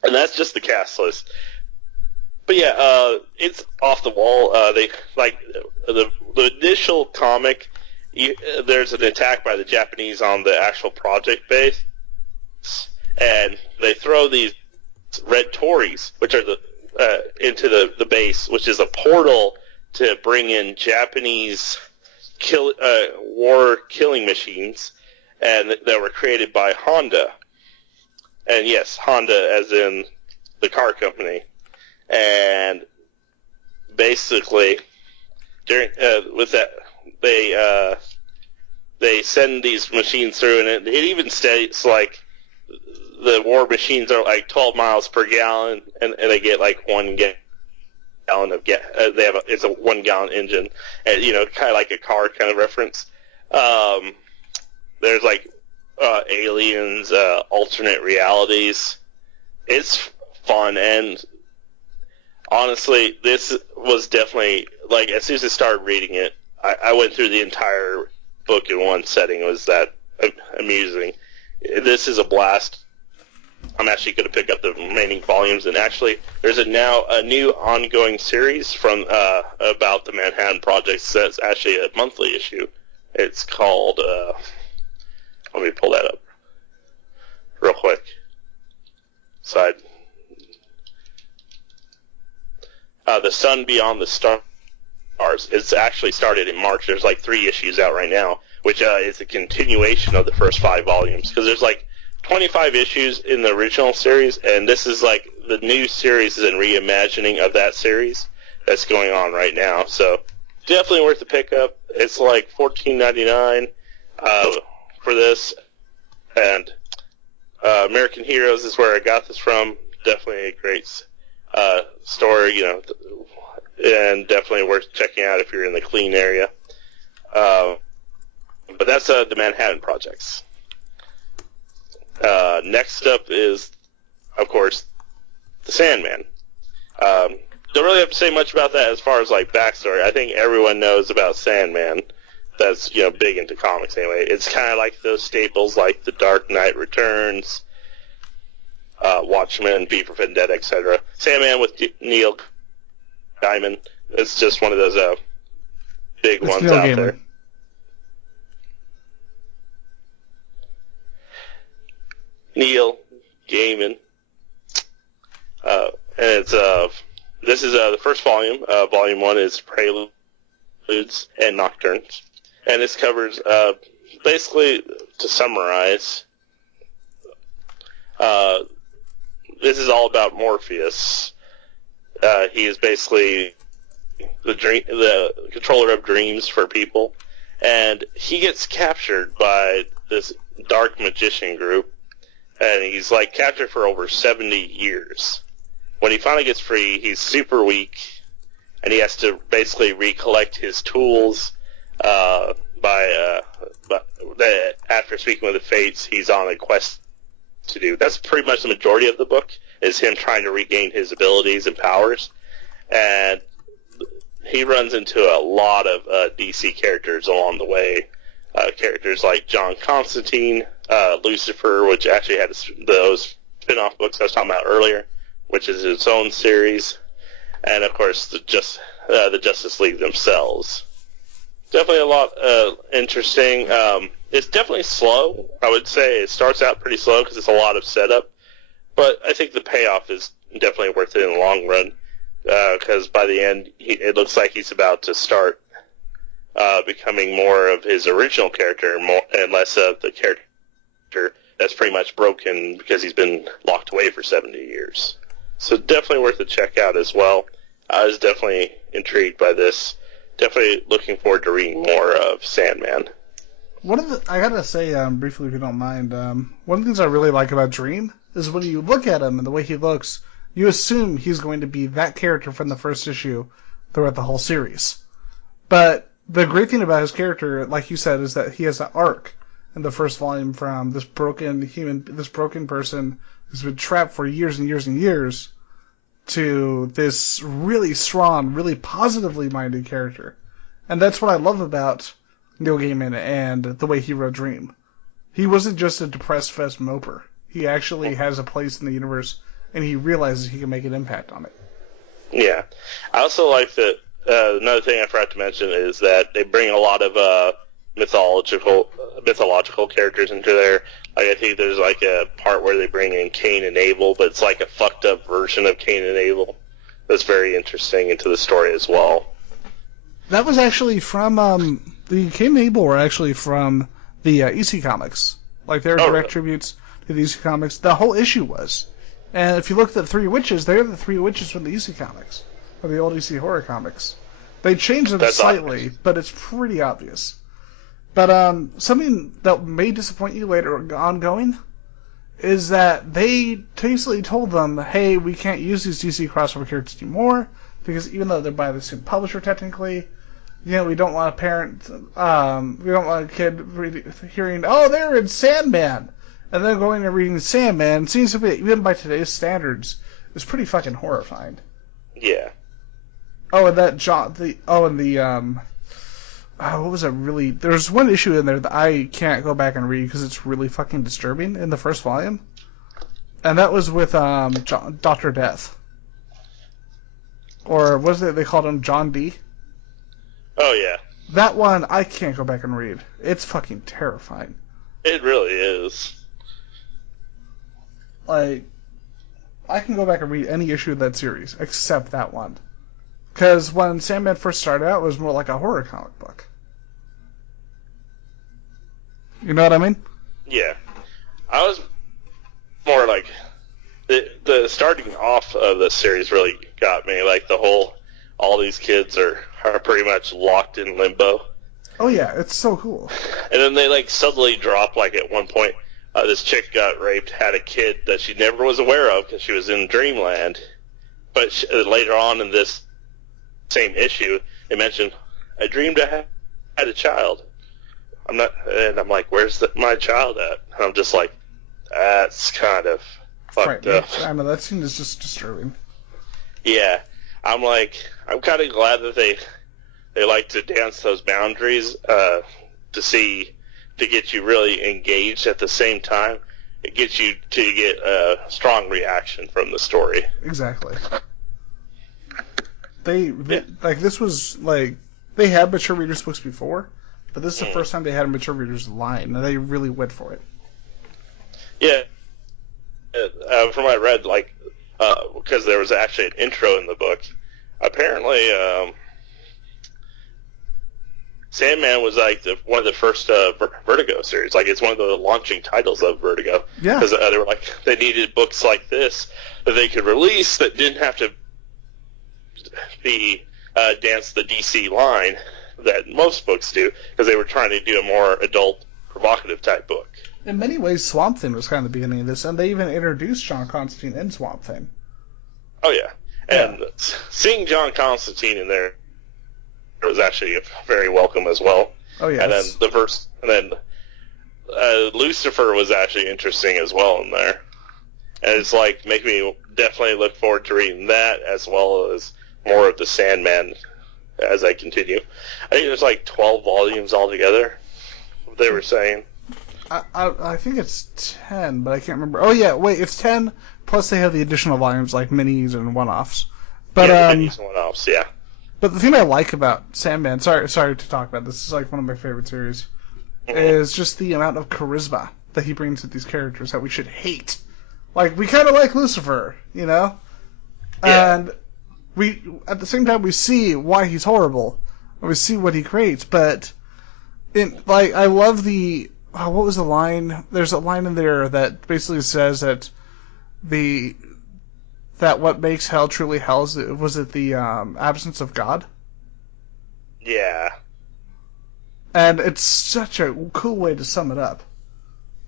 And that's just the cast list. But yeah, it's off the wall. They like the initial comic. There's an attack by the Japanese on the actual project base, and they throw these red Tories, which are into the base, which is a portal to bring in Japanese war killing machines, and that were created by Honda. And yes, Honda as in the car company. And basically, with that, they send these machines through, and it even states like the war machines are like 12 miles per gallon, and they get like 1 gallon of gas. It's a 1 gallon engine, and kind of like a car kind of reference. There's like aliens, alternate realities. It's fun, and honestly, this was definitely, like, as soon as I started reading it, I went through the entire book in one setting. It was that amusing. This is a blast. I'm actually going to pick up the remaining volumes, and actually, there's now a new ongoing series from about the Manhattan Project. That's actually a monthly issue. It's called, let me pull that up real quick. The Sun Beyond the Stars. It's actually started in March. There's like 3 issues out right now, which is a continuation of the first 5 volumes. Because there's like 25 issues in the original series, and this is like the new series is a reimagining of that series that's going on right now. So definitely worth the pickup. It's like $14.99 for this, and American Heroes is where I got this from. Definitely a great story, and definitely worth checking out if you're in the clean area. But that's the Manhattan Projects. Next up is, of course, the Sandman. Don't really have to say much about that as far as like backstory. I think everyone knows about Sandman. That's big into comics anyway. It's kind of like those staples like The Dark Knight Returns, Watchmen, V for Vendetta, etc. Sandman with Neil Gaiman. It's just one of those big ones Neil out Gaiman. there. Neil Gaiman. And it's this is the first volume. Volume 1 is Preludes and Nocturnes, and this covers basically, to summarize, this is all about Morpheus. He is basically the controller of dreams for people, and he gets captured by this dark magician group, and he's like captured for over 70 years. When he finally gets free, he's super weak, and he has to basically recollect his tools. After speaking with the Fates, he's on a quest to do. That's pretty much the majority of the book, is him trying to regain his abilities and powers. And he runs into a lot of DC characters along the way. Characters like John Constantine, Lucifer, which actually had those spin-off books I was talking about earlier, which is its own series, and of course the Justice League themselves. Definitely a lot interesting. It's definitely slow. I would say it starts out pretty slow because it's a lot of setup, but I think the payoff is definitely worth it in the long run, because by the end it looks like he's about to start becoming more of his original character and less of the character that's pretty much broken because he's been locked away for 70 years. So definitely worth a check out as well. I was definitely intrigued by this. Definitely looking forward to reading more of Sandman. I gotta say, briefly, if you don't mind, one of the things I really like about Dream is when you look at him and the way he looks, you assume he's going to be that character from the first issue throughout the whole series. But the great thing about his character, like you said, is that he has an arc in the first volume from this broken person who's been trapped for years and years and years to this really strong, really positively minded character. And that's what I love about Neil Gaiman and the way he wrote Dream. He wasn't just a depressed fest moper. He actually has a place in the universe, and he realizes he can make an impact on it. Yeah. I also like that, another thing I forgot to mention is that they bring a lot of mythological characters into there. Like, I think there's like a part where they bring in Cain and Abel, but it's like a fucked up version of Cain and Abel. That's very interesting into the story as well. That was actually from the Cain and Abel were actually from the EC Comics. Like, they're direct tributes to the EC Comics. The whole issue was. And if you look at the Three Witches, they're the Three Witches from the EC Comics, or the old EC Horror Comics. They changed them slightly, but it's pretty obvious. But something that may disappoint you later ongoing is that they basically told them, hey, we can't use these DC crossover characters anymore, because even though they're by the same publisher technically, we don't want a parent, we don't want a kid hearing, oh, they're in Sandman, and then going and reading Sandman seems to be, even by today's standards, is pretty fucking horrifying. Yeah. Oh, and what was it really? There's one issue in there that I can't go back and read because it's really fucking disturbing in the first volume. And that was with Dr. Death. Or was it they called him John D? Oh, yeah. That one I can't go back and read. It's fucking terrifying. It really is. Like, I can go back and read any issue of that series except that one. Because when Sandman first started out, it was more like a horror comic book. You know what I mean? Yeah. I was more like... The starting off of the series really got me. Like, the whole... All these kids are pretty much locked in limbo. Oh, yeah. It's so cool. And then they, like, suddenly drop, like, at one point, this chick got raped, had a kid that she never was aware of because she was in dreamland. But later on in this same issue, they mentioned, I dreamed I had a child. I'm like, where's my child at? And I'm just like, that's kind of fucked up. I know, that scene is just disturbing. Yeah. I'm kind of glad that they like to dance those boundaries to get you really engaged at the same time. It gets you to get a strong reaction from the story. Exactly. They this was like they had mature readers books before, but this is the first time they had a mature readers line, and they really went for it. Yeah. From what I read, because there was actually an intro in the book. Apparently, Sandman was like one of the first Vertigo series. Like, it's one of the launching titles of Vertigo. Yeah. Because they were like, they needed books like this that they could release that didn't have to be dance the DC line that most books do, because they were trying to do a more adult, provocative type book. In many ways, Swamp Thing was kind of the beginning of this, and they even introduced John Constantine in Swamp Thing. Oh, yeah. And seeing John Constantine in there was actually very welcome as well. Oh, yeah. And then Lucifer was actually interesting as well in there. And it's like, making me definitely look forward to reading that, as well as more of the Sandman as I continue. I think there's like 12 volumes altogether, they were saying. I think it's 10, but I can't remember. Oh, yeah, wait, it's 10, plus they have the additional volumes, like minis and one-offs. But, minis and one-offs, yeah. But the thing I like about Sandman, sorry to talk about this is like one of my favorite series, is just the amount of charisma that he brings to these characters that we should hate. Like, we kind of like Lucifer, you know? Yeah. And we, at the same time, we see why he's horrible, and we see what he creates, but, I love the... Oh, what was the line? There's a line in there that basically says that what makes hell truly hell was it the absence of God? Yeah. And it's such a cool way to sum it up.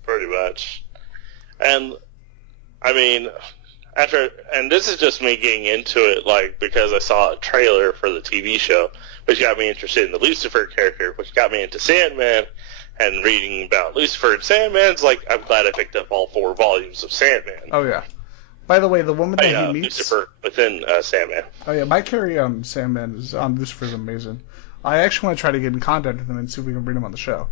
Pretty much. And, I mean, and this is just me getting into it, because I saw a trailer for the TV show, which got me interested in the Lucifer character, which got me into Sandman. And reading about Lucifer and Sandman's I'm glad I picked up all 4 volumes of Sandman. Oh, yeah. By the way, the woman that he meets... Lucifer within Sandman. Oh, yeah, my carry on Sandman on Lucifer is amazing. I actually want to try to get in contact with him and see if we can bring him on the show.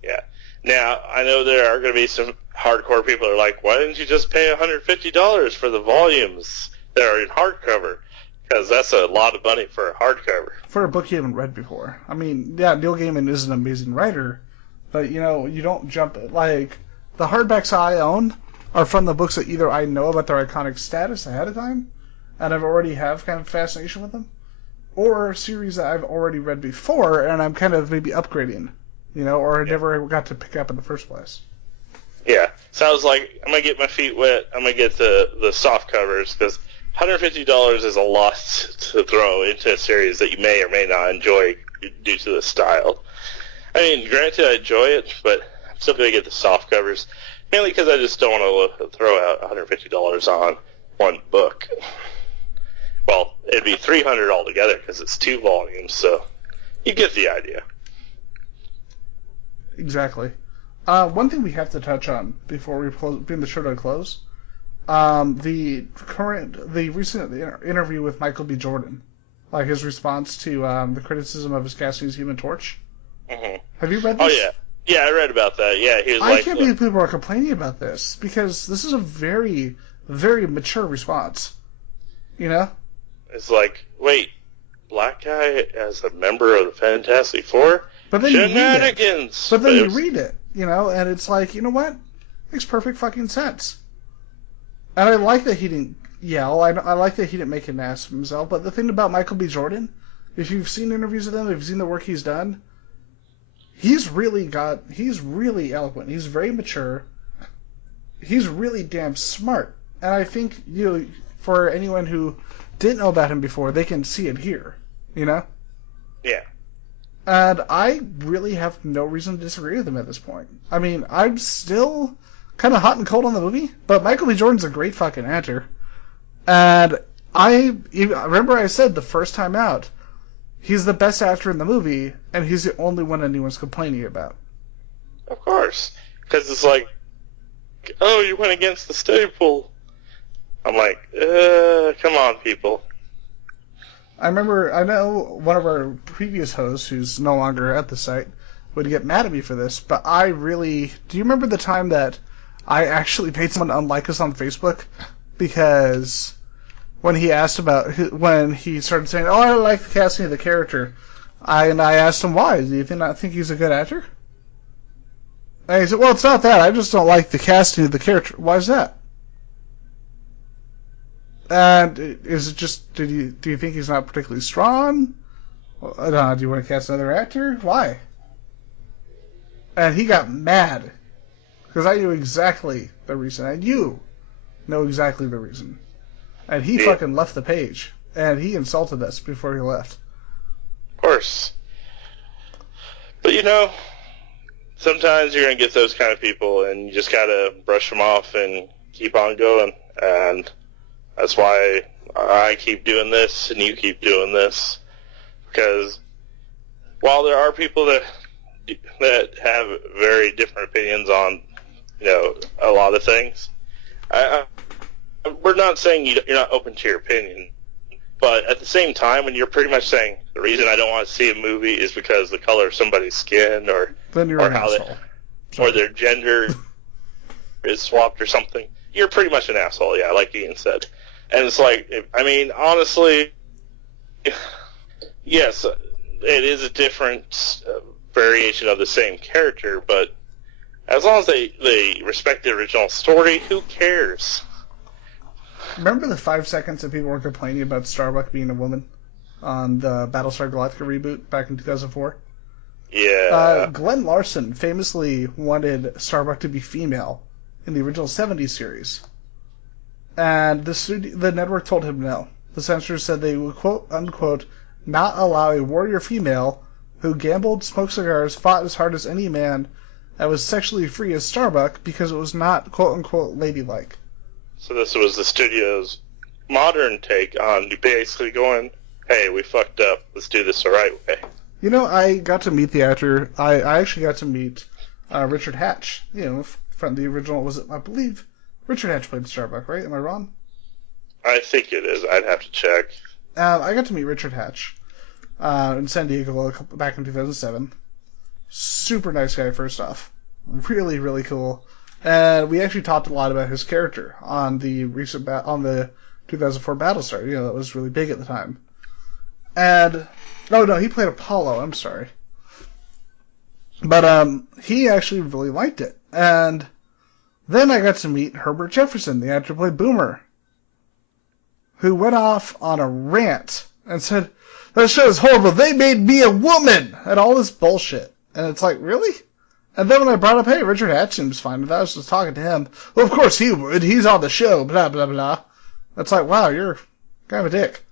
Yeah. Now, I know there are going to be some hardcore people that are like, why didn't you just pay $150 for the volumes that are in hardcover? Because that's a lot of money for a hardcover. For a book you haven't read before. I mean, yeah, Neil Gaiman is an amazing writer, but, you don't jump it. The hardbacks I own are from the books that either I know about their iconic status ahead of time, and I've already have kind of fascination with them, or series that I've already read before, and I'm kind of maybe upgrading, or I never got to pick up in the first place. Yeah. Sounds like I'm going to get my feet wet. I'm going to get the soft covers, because $150 is a lot to throw into a series that you may or may not enjoy due to the style. I mean, granted, I enjoy it, but I'm still going to get the soft covers, mainly because I just don't want to throw out $150 on one book. Well, it'd be $300 altogether because it's 2 volumes, so you get the idea. Exactly. One thing we have to touch on before we bring the show to a close, the recent interview with Michael B. Jordan, his response to the criticism of his casting as Human Torch. Mm-hmm. Have you read this? Oh, yeah. Yeah, I read about that. Yeah, he was I can't believe people are complaining about this, because this is a very, very mature response. It's like, wait, black guy as a member of the Fantastic Four? But then Shenanigans! But then you read it, and it's like, you know what? Makes perfect fucking sense. And I like that he didn't Yeah, well, I like that he didn't make an ass of himself, but the thing about Michael B. Jordan, if you've seen interviews with him, if you've seen the work he's done, he's really eloquent. He's very mature. He's really damn smart. And I think, for anyone who didn't know about him before, they can see it here, Yeah. And I really have no reason to disagree with him at this point. I mean, I'm still kind of hot and cold on the movie, but Michael B. Jordan's a great fucking actor. And I remember I said the first time out, he's the best actor in the movie, and he's the only one anyone's complaining about. Of course. Because it's like, oh, you went against the staple. I'm like, come on, people. I know one of our previous hosts, who's no longer at the site, would get mad at me for this, but do you remember the time that I actually made someone unlike us on Facebook? Because when he when he started saying, oh, I like the casting of the character, I asked him why. Do you not think he's a good actor? And he said, well, it's not that. I just don't like the casting of the character. Why is that? And is it just, do you think he's not particularly strong? Do you want to cast another actor? Why? And he got mad. Because I knew exactly the reason. And you know exactly the reason. And he fucking left the page. And he insulted us before he left. Of course. But sometimes you're going to get those kind of people, and you just got to brush them off and keep on going. And that's why I keep doing this and you keep doing this. Because while there are people that have very different opinions on, a lot of things, we're not saying you're not open to your opinion. But at the same time, when you're pretty much saying the reason I don't want to see a movie is because the color of somebody's skin or their gender is swapped or something, you're pretty much an asshole, yeah, like Ian said. And it's like, honestly, yes, it is a different variation of the same character, but as long as they respect the original story, who cares? Remember the 5 seconds that people were complaining about Starbuck being a woman on the Battlestar Galactica reboot back in 2004? Yeah. Glenn Larson famously wanted Starbuck to be female in the original 70s series. And the network told him no. The censors said they would, quote, unquote, not allow a warrior female who gambled, smoked cigars, fought as hard as any man, and was sexually free as Starbuck because it was not, quote, unquote, ladylike. So this was the studio's modern take on basically going, hey, we fucked up. Let's do this the right way. I got to meet the actor. I actually got to meet Richard Hatch, from the original, I believe Richard Hatch played Starbuck, right? Am I wrong? I think it is. I'd have to check. I got to meet Richard Hatch in San Diego back in 2007. Super nice guy, first off. Really, really cool. And we actually talked a lot about his character on the 2004 Battlestar. That was really big at the time. And no, he played Apollo. I'm sorry. But he actually really liked it. And then I got to meet Herbert Jefferson, the actor who played Boomer, who went off on a rant and said, "That show is horrible. They made me a woman," and all this bullshit. And it's like, really? And then when I brought up, hey, Richard Hatch seems fine with that, I was just talking to him. Well, of course he would. He's on the show, blah, blah, blah. It's like, wow, you're kind of a dick.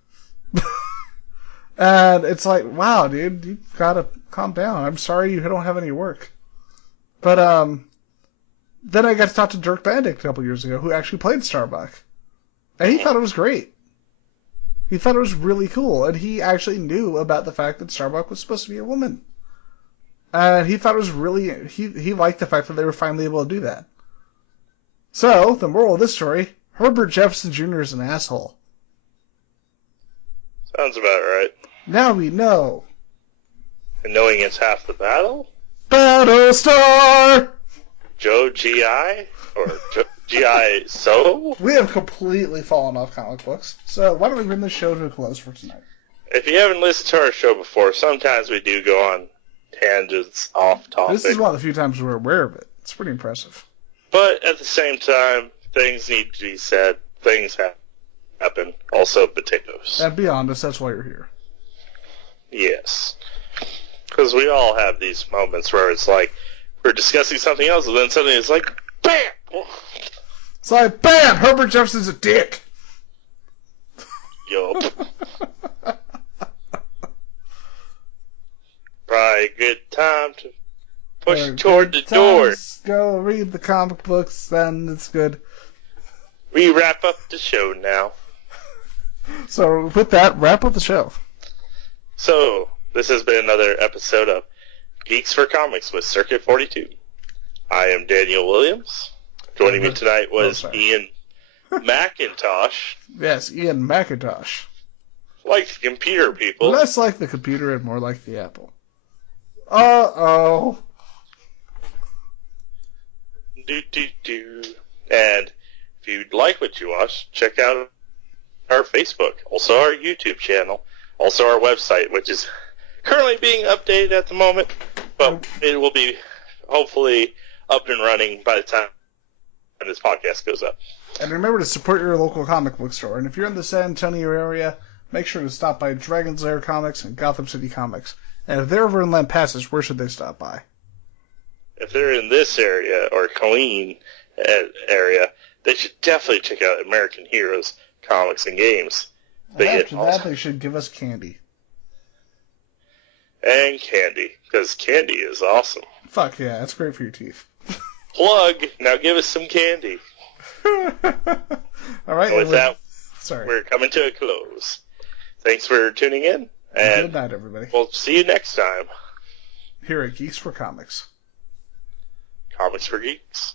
And it's like, wow, dude, you've got to calm down. I'm sorry you don't have any work. But then I got to talk to Dirk Benedict a couple years ago, who actually played Starbuck. And he thought it was great. He thought it was really cool. And he actually knew about the fact that Starbuck was supposed to be a woman. And he thought it was really... He liked the fact that they were finally able to do that. So, the moral of this story, Herbert Jefferson Jr. is an asshole. Sounds about right. Now we know. And knowing it's half the battle? Battlestar! Joe G.I.? Or G.I. So? We have completely fallen off comic books. So why don't we bring the show to a close for tonight? If you haven't listened to our show before, sometimes we do go on tangents off topic. This is one of the few times we're aware of it. It's pretty impressive. But at the same time, things need to be said. Things happen. happen. Also potatoes. And be honest, that's why you're here. Yes. Because we all have these moments where it's like, we're discussing something else, and then suddenly it's like, BAM! It's like, BAM! Herbert Jefferson's a dick! Yup. Probably a good time to push toward the door. Go read the comic books, then it's good. We wrap up the show now. So, with that, wrap up the show. So, this has been another episode of Geeks4Comics with Circuit 42. I am Daniel Williams. Joining me tonight was Ian McIntosh. Yes, Ian McIntosh. Like the computer people. Less like the computer and more like the Apple. Uh-oh. Do. And if you like what you watch, check out our Facebook, also our YouTube channel, also our website, which is currently being updated at the moment, but it will be hopefully up and running by the time this podcast goes up. And remember to support your local comic book store. And if you're in the San Antonio area, make sure to stop by Dragon's Lair Comics and Gotham City Comics. And if they're over in Lampasas, where should they stop by? If they're in this area, or Colleen area, they should definitely check out American Heroes Comics and Games. After that, they should give us candy. And candy, because candy is awesome. Fuck yeah, that's great for your teeth. Plug! Now give us some candy. All right. And with that, we're coming to a close. Thanks for tuning in. And good night, everybody. We'll see you next time. Here at Geeks4Comics. Comics for Geeks.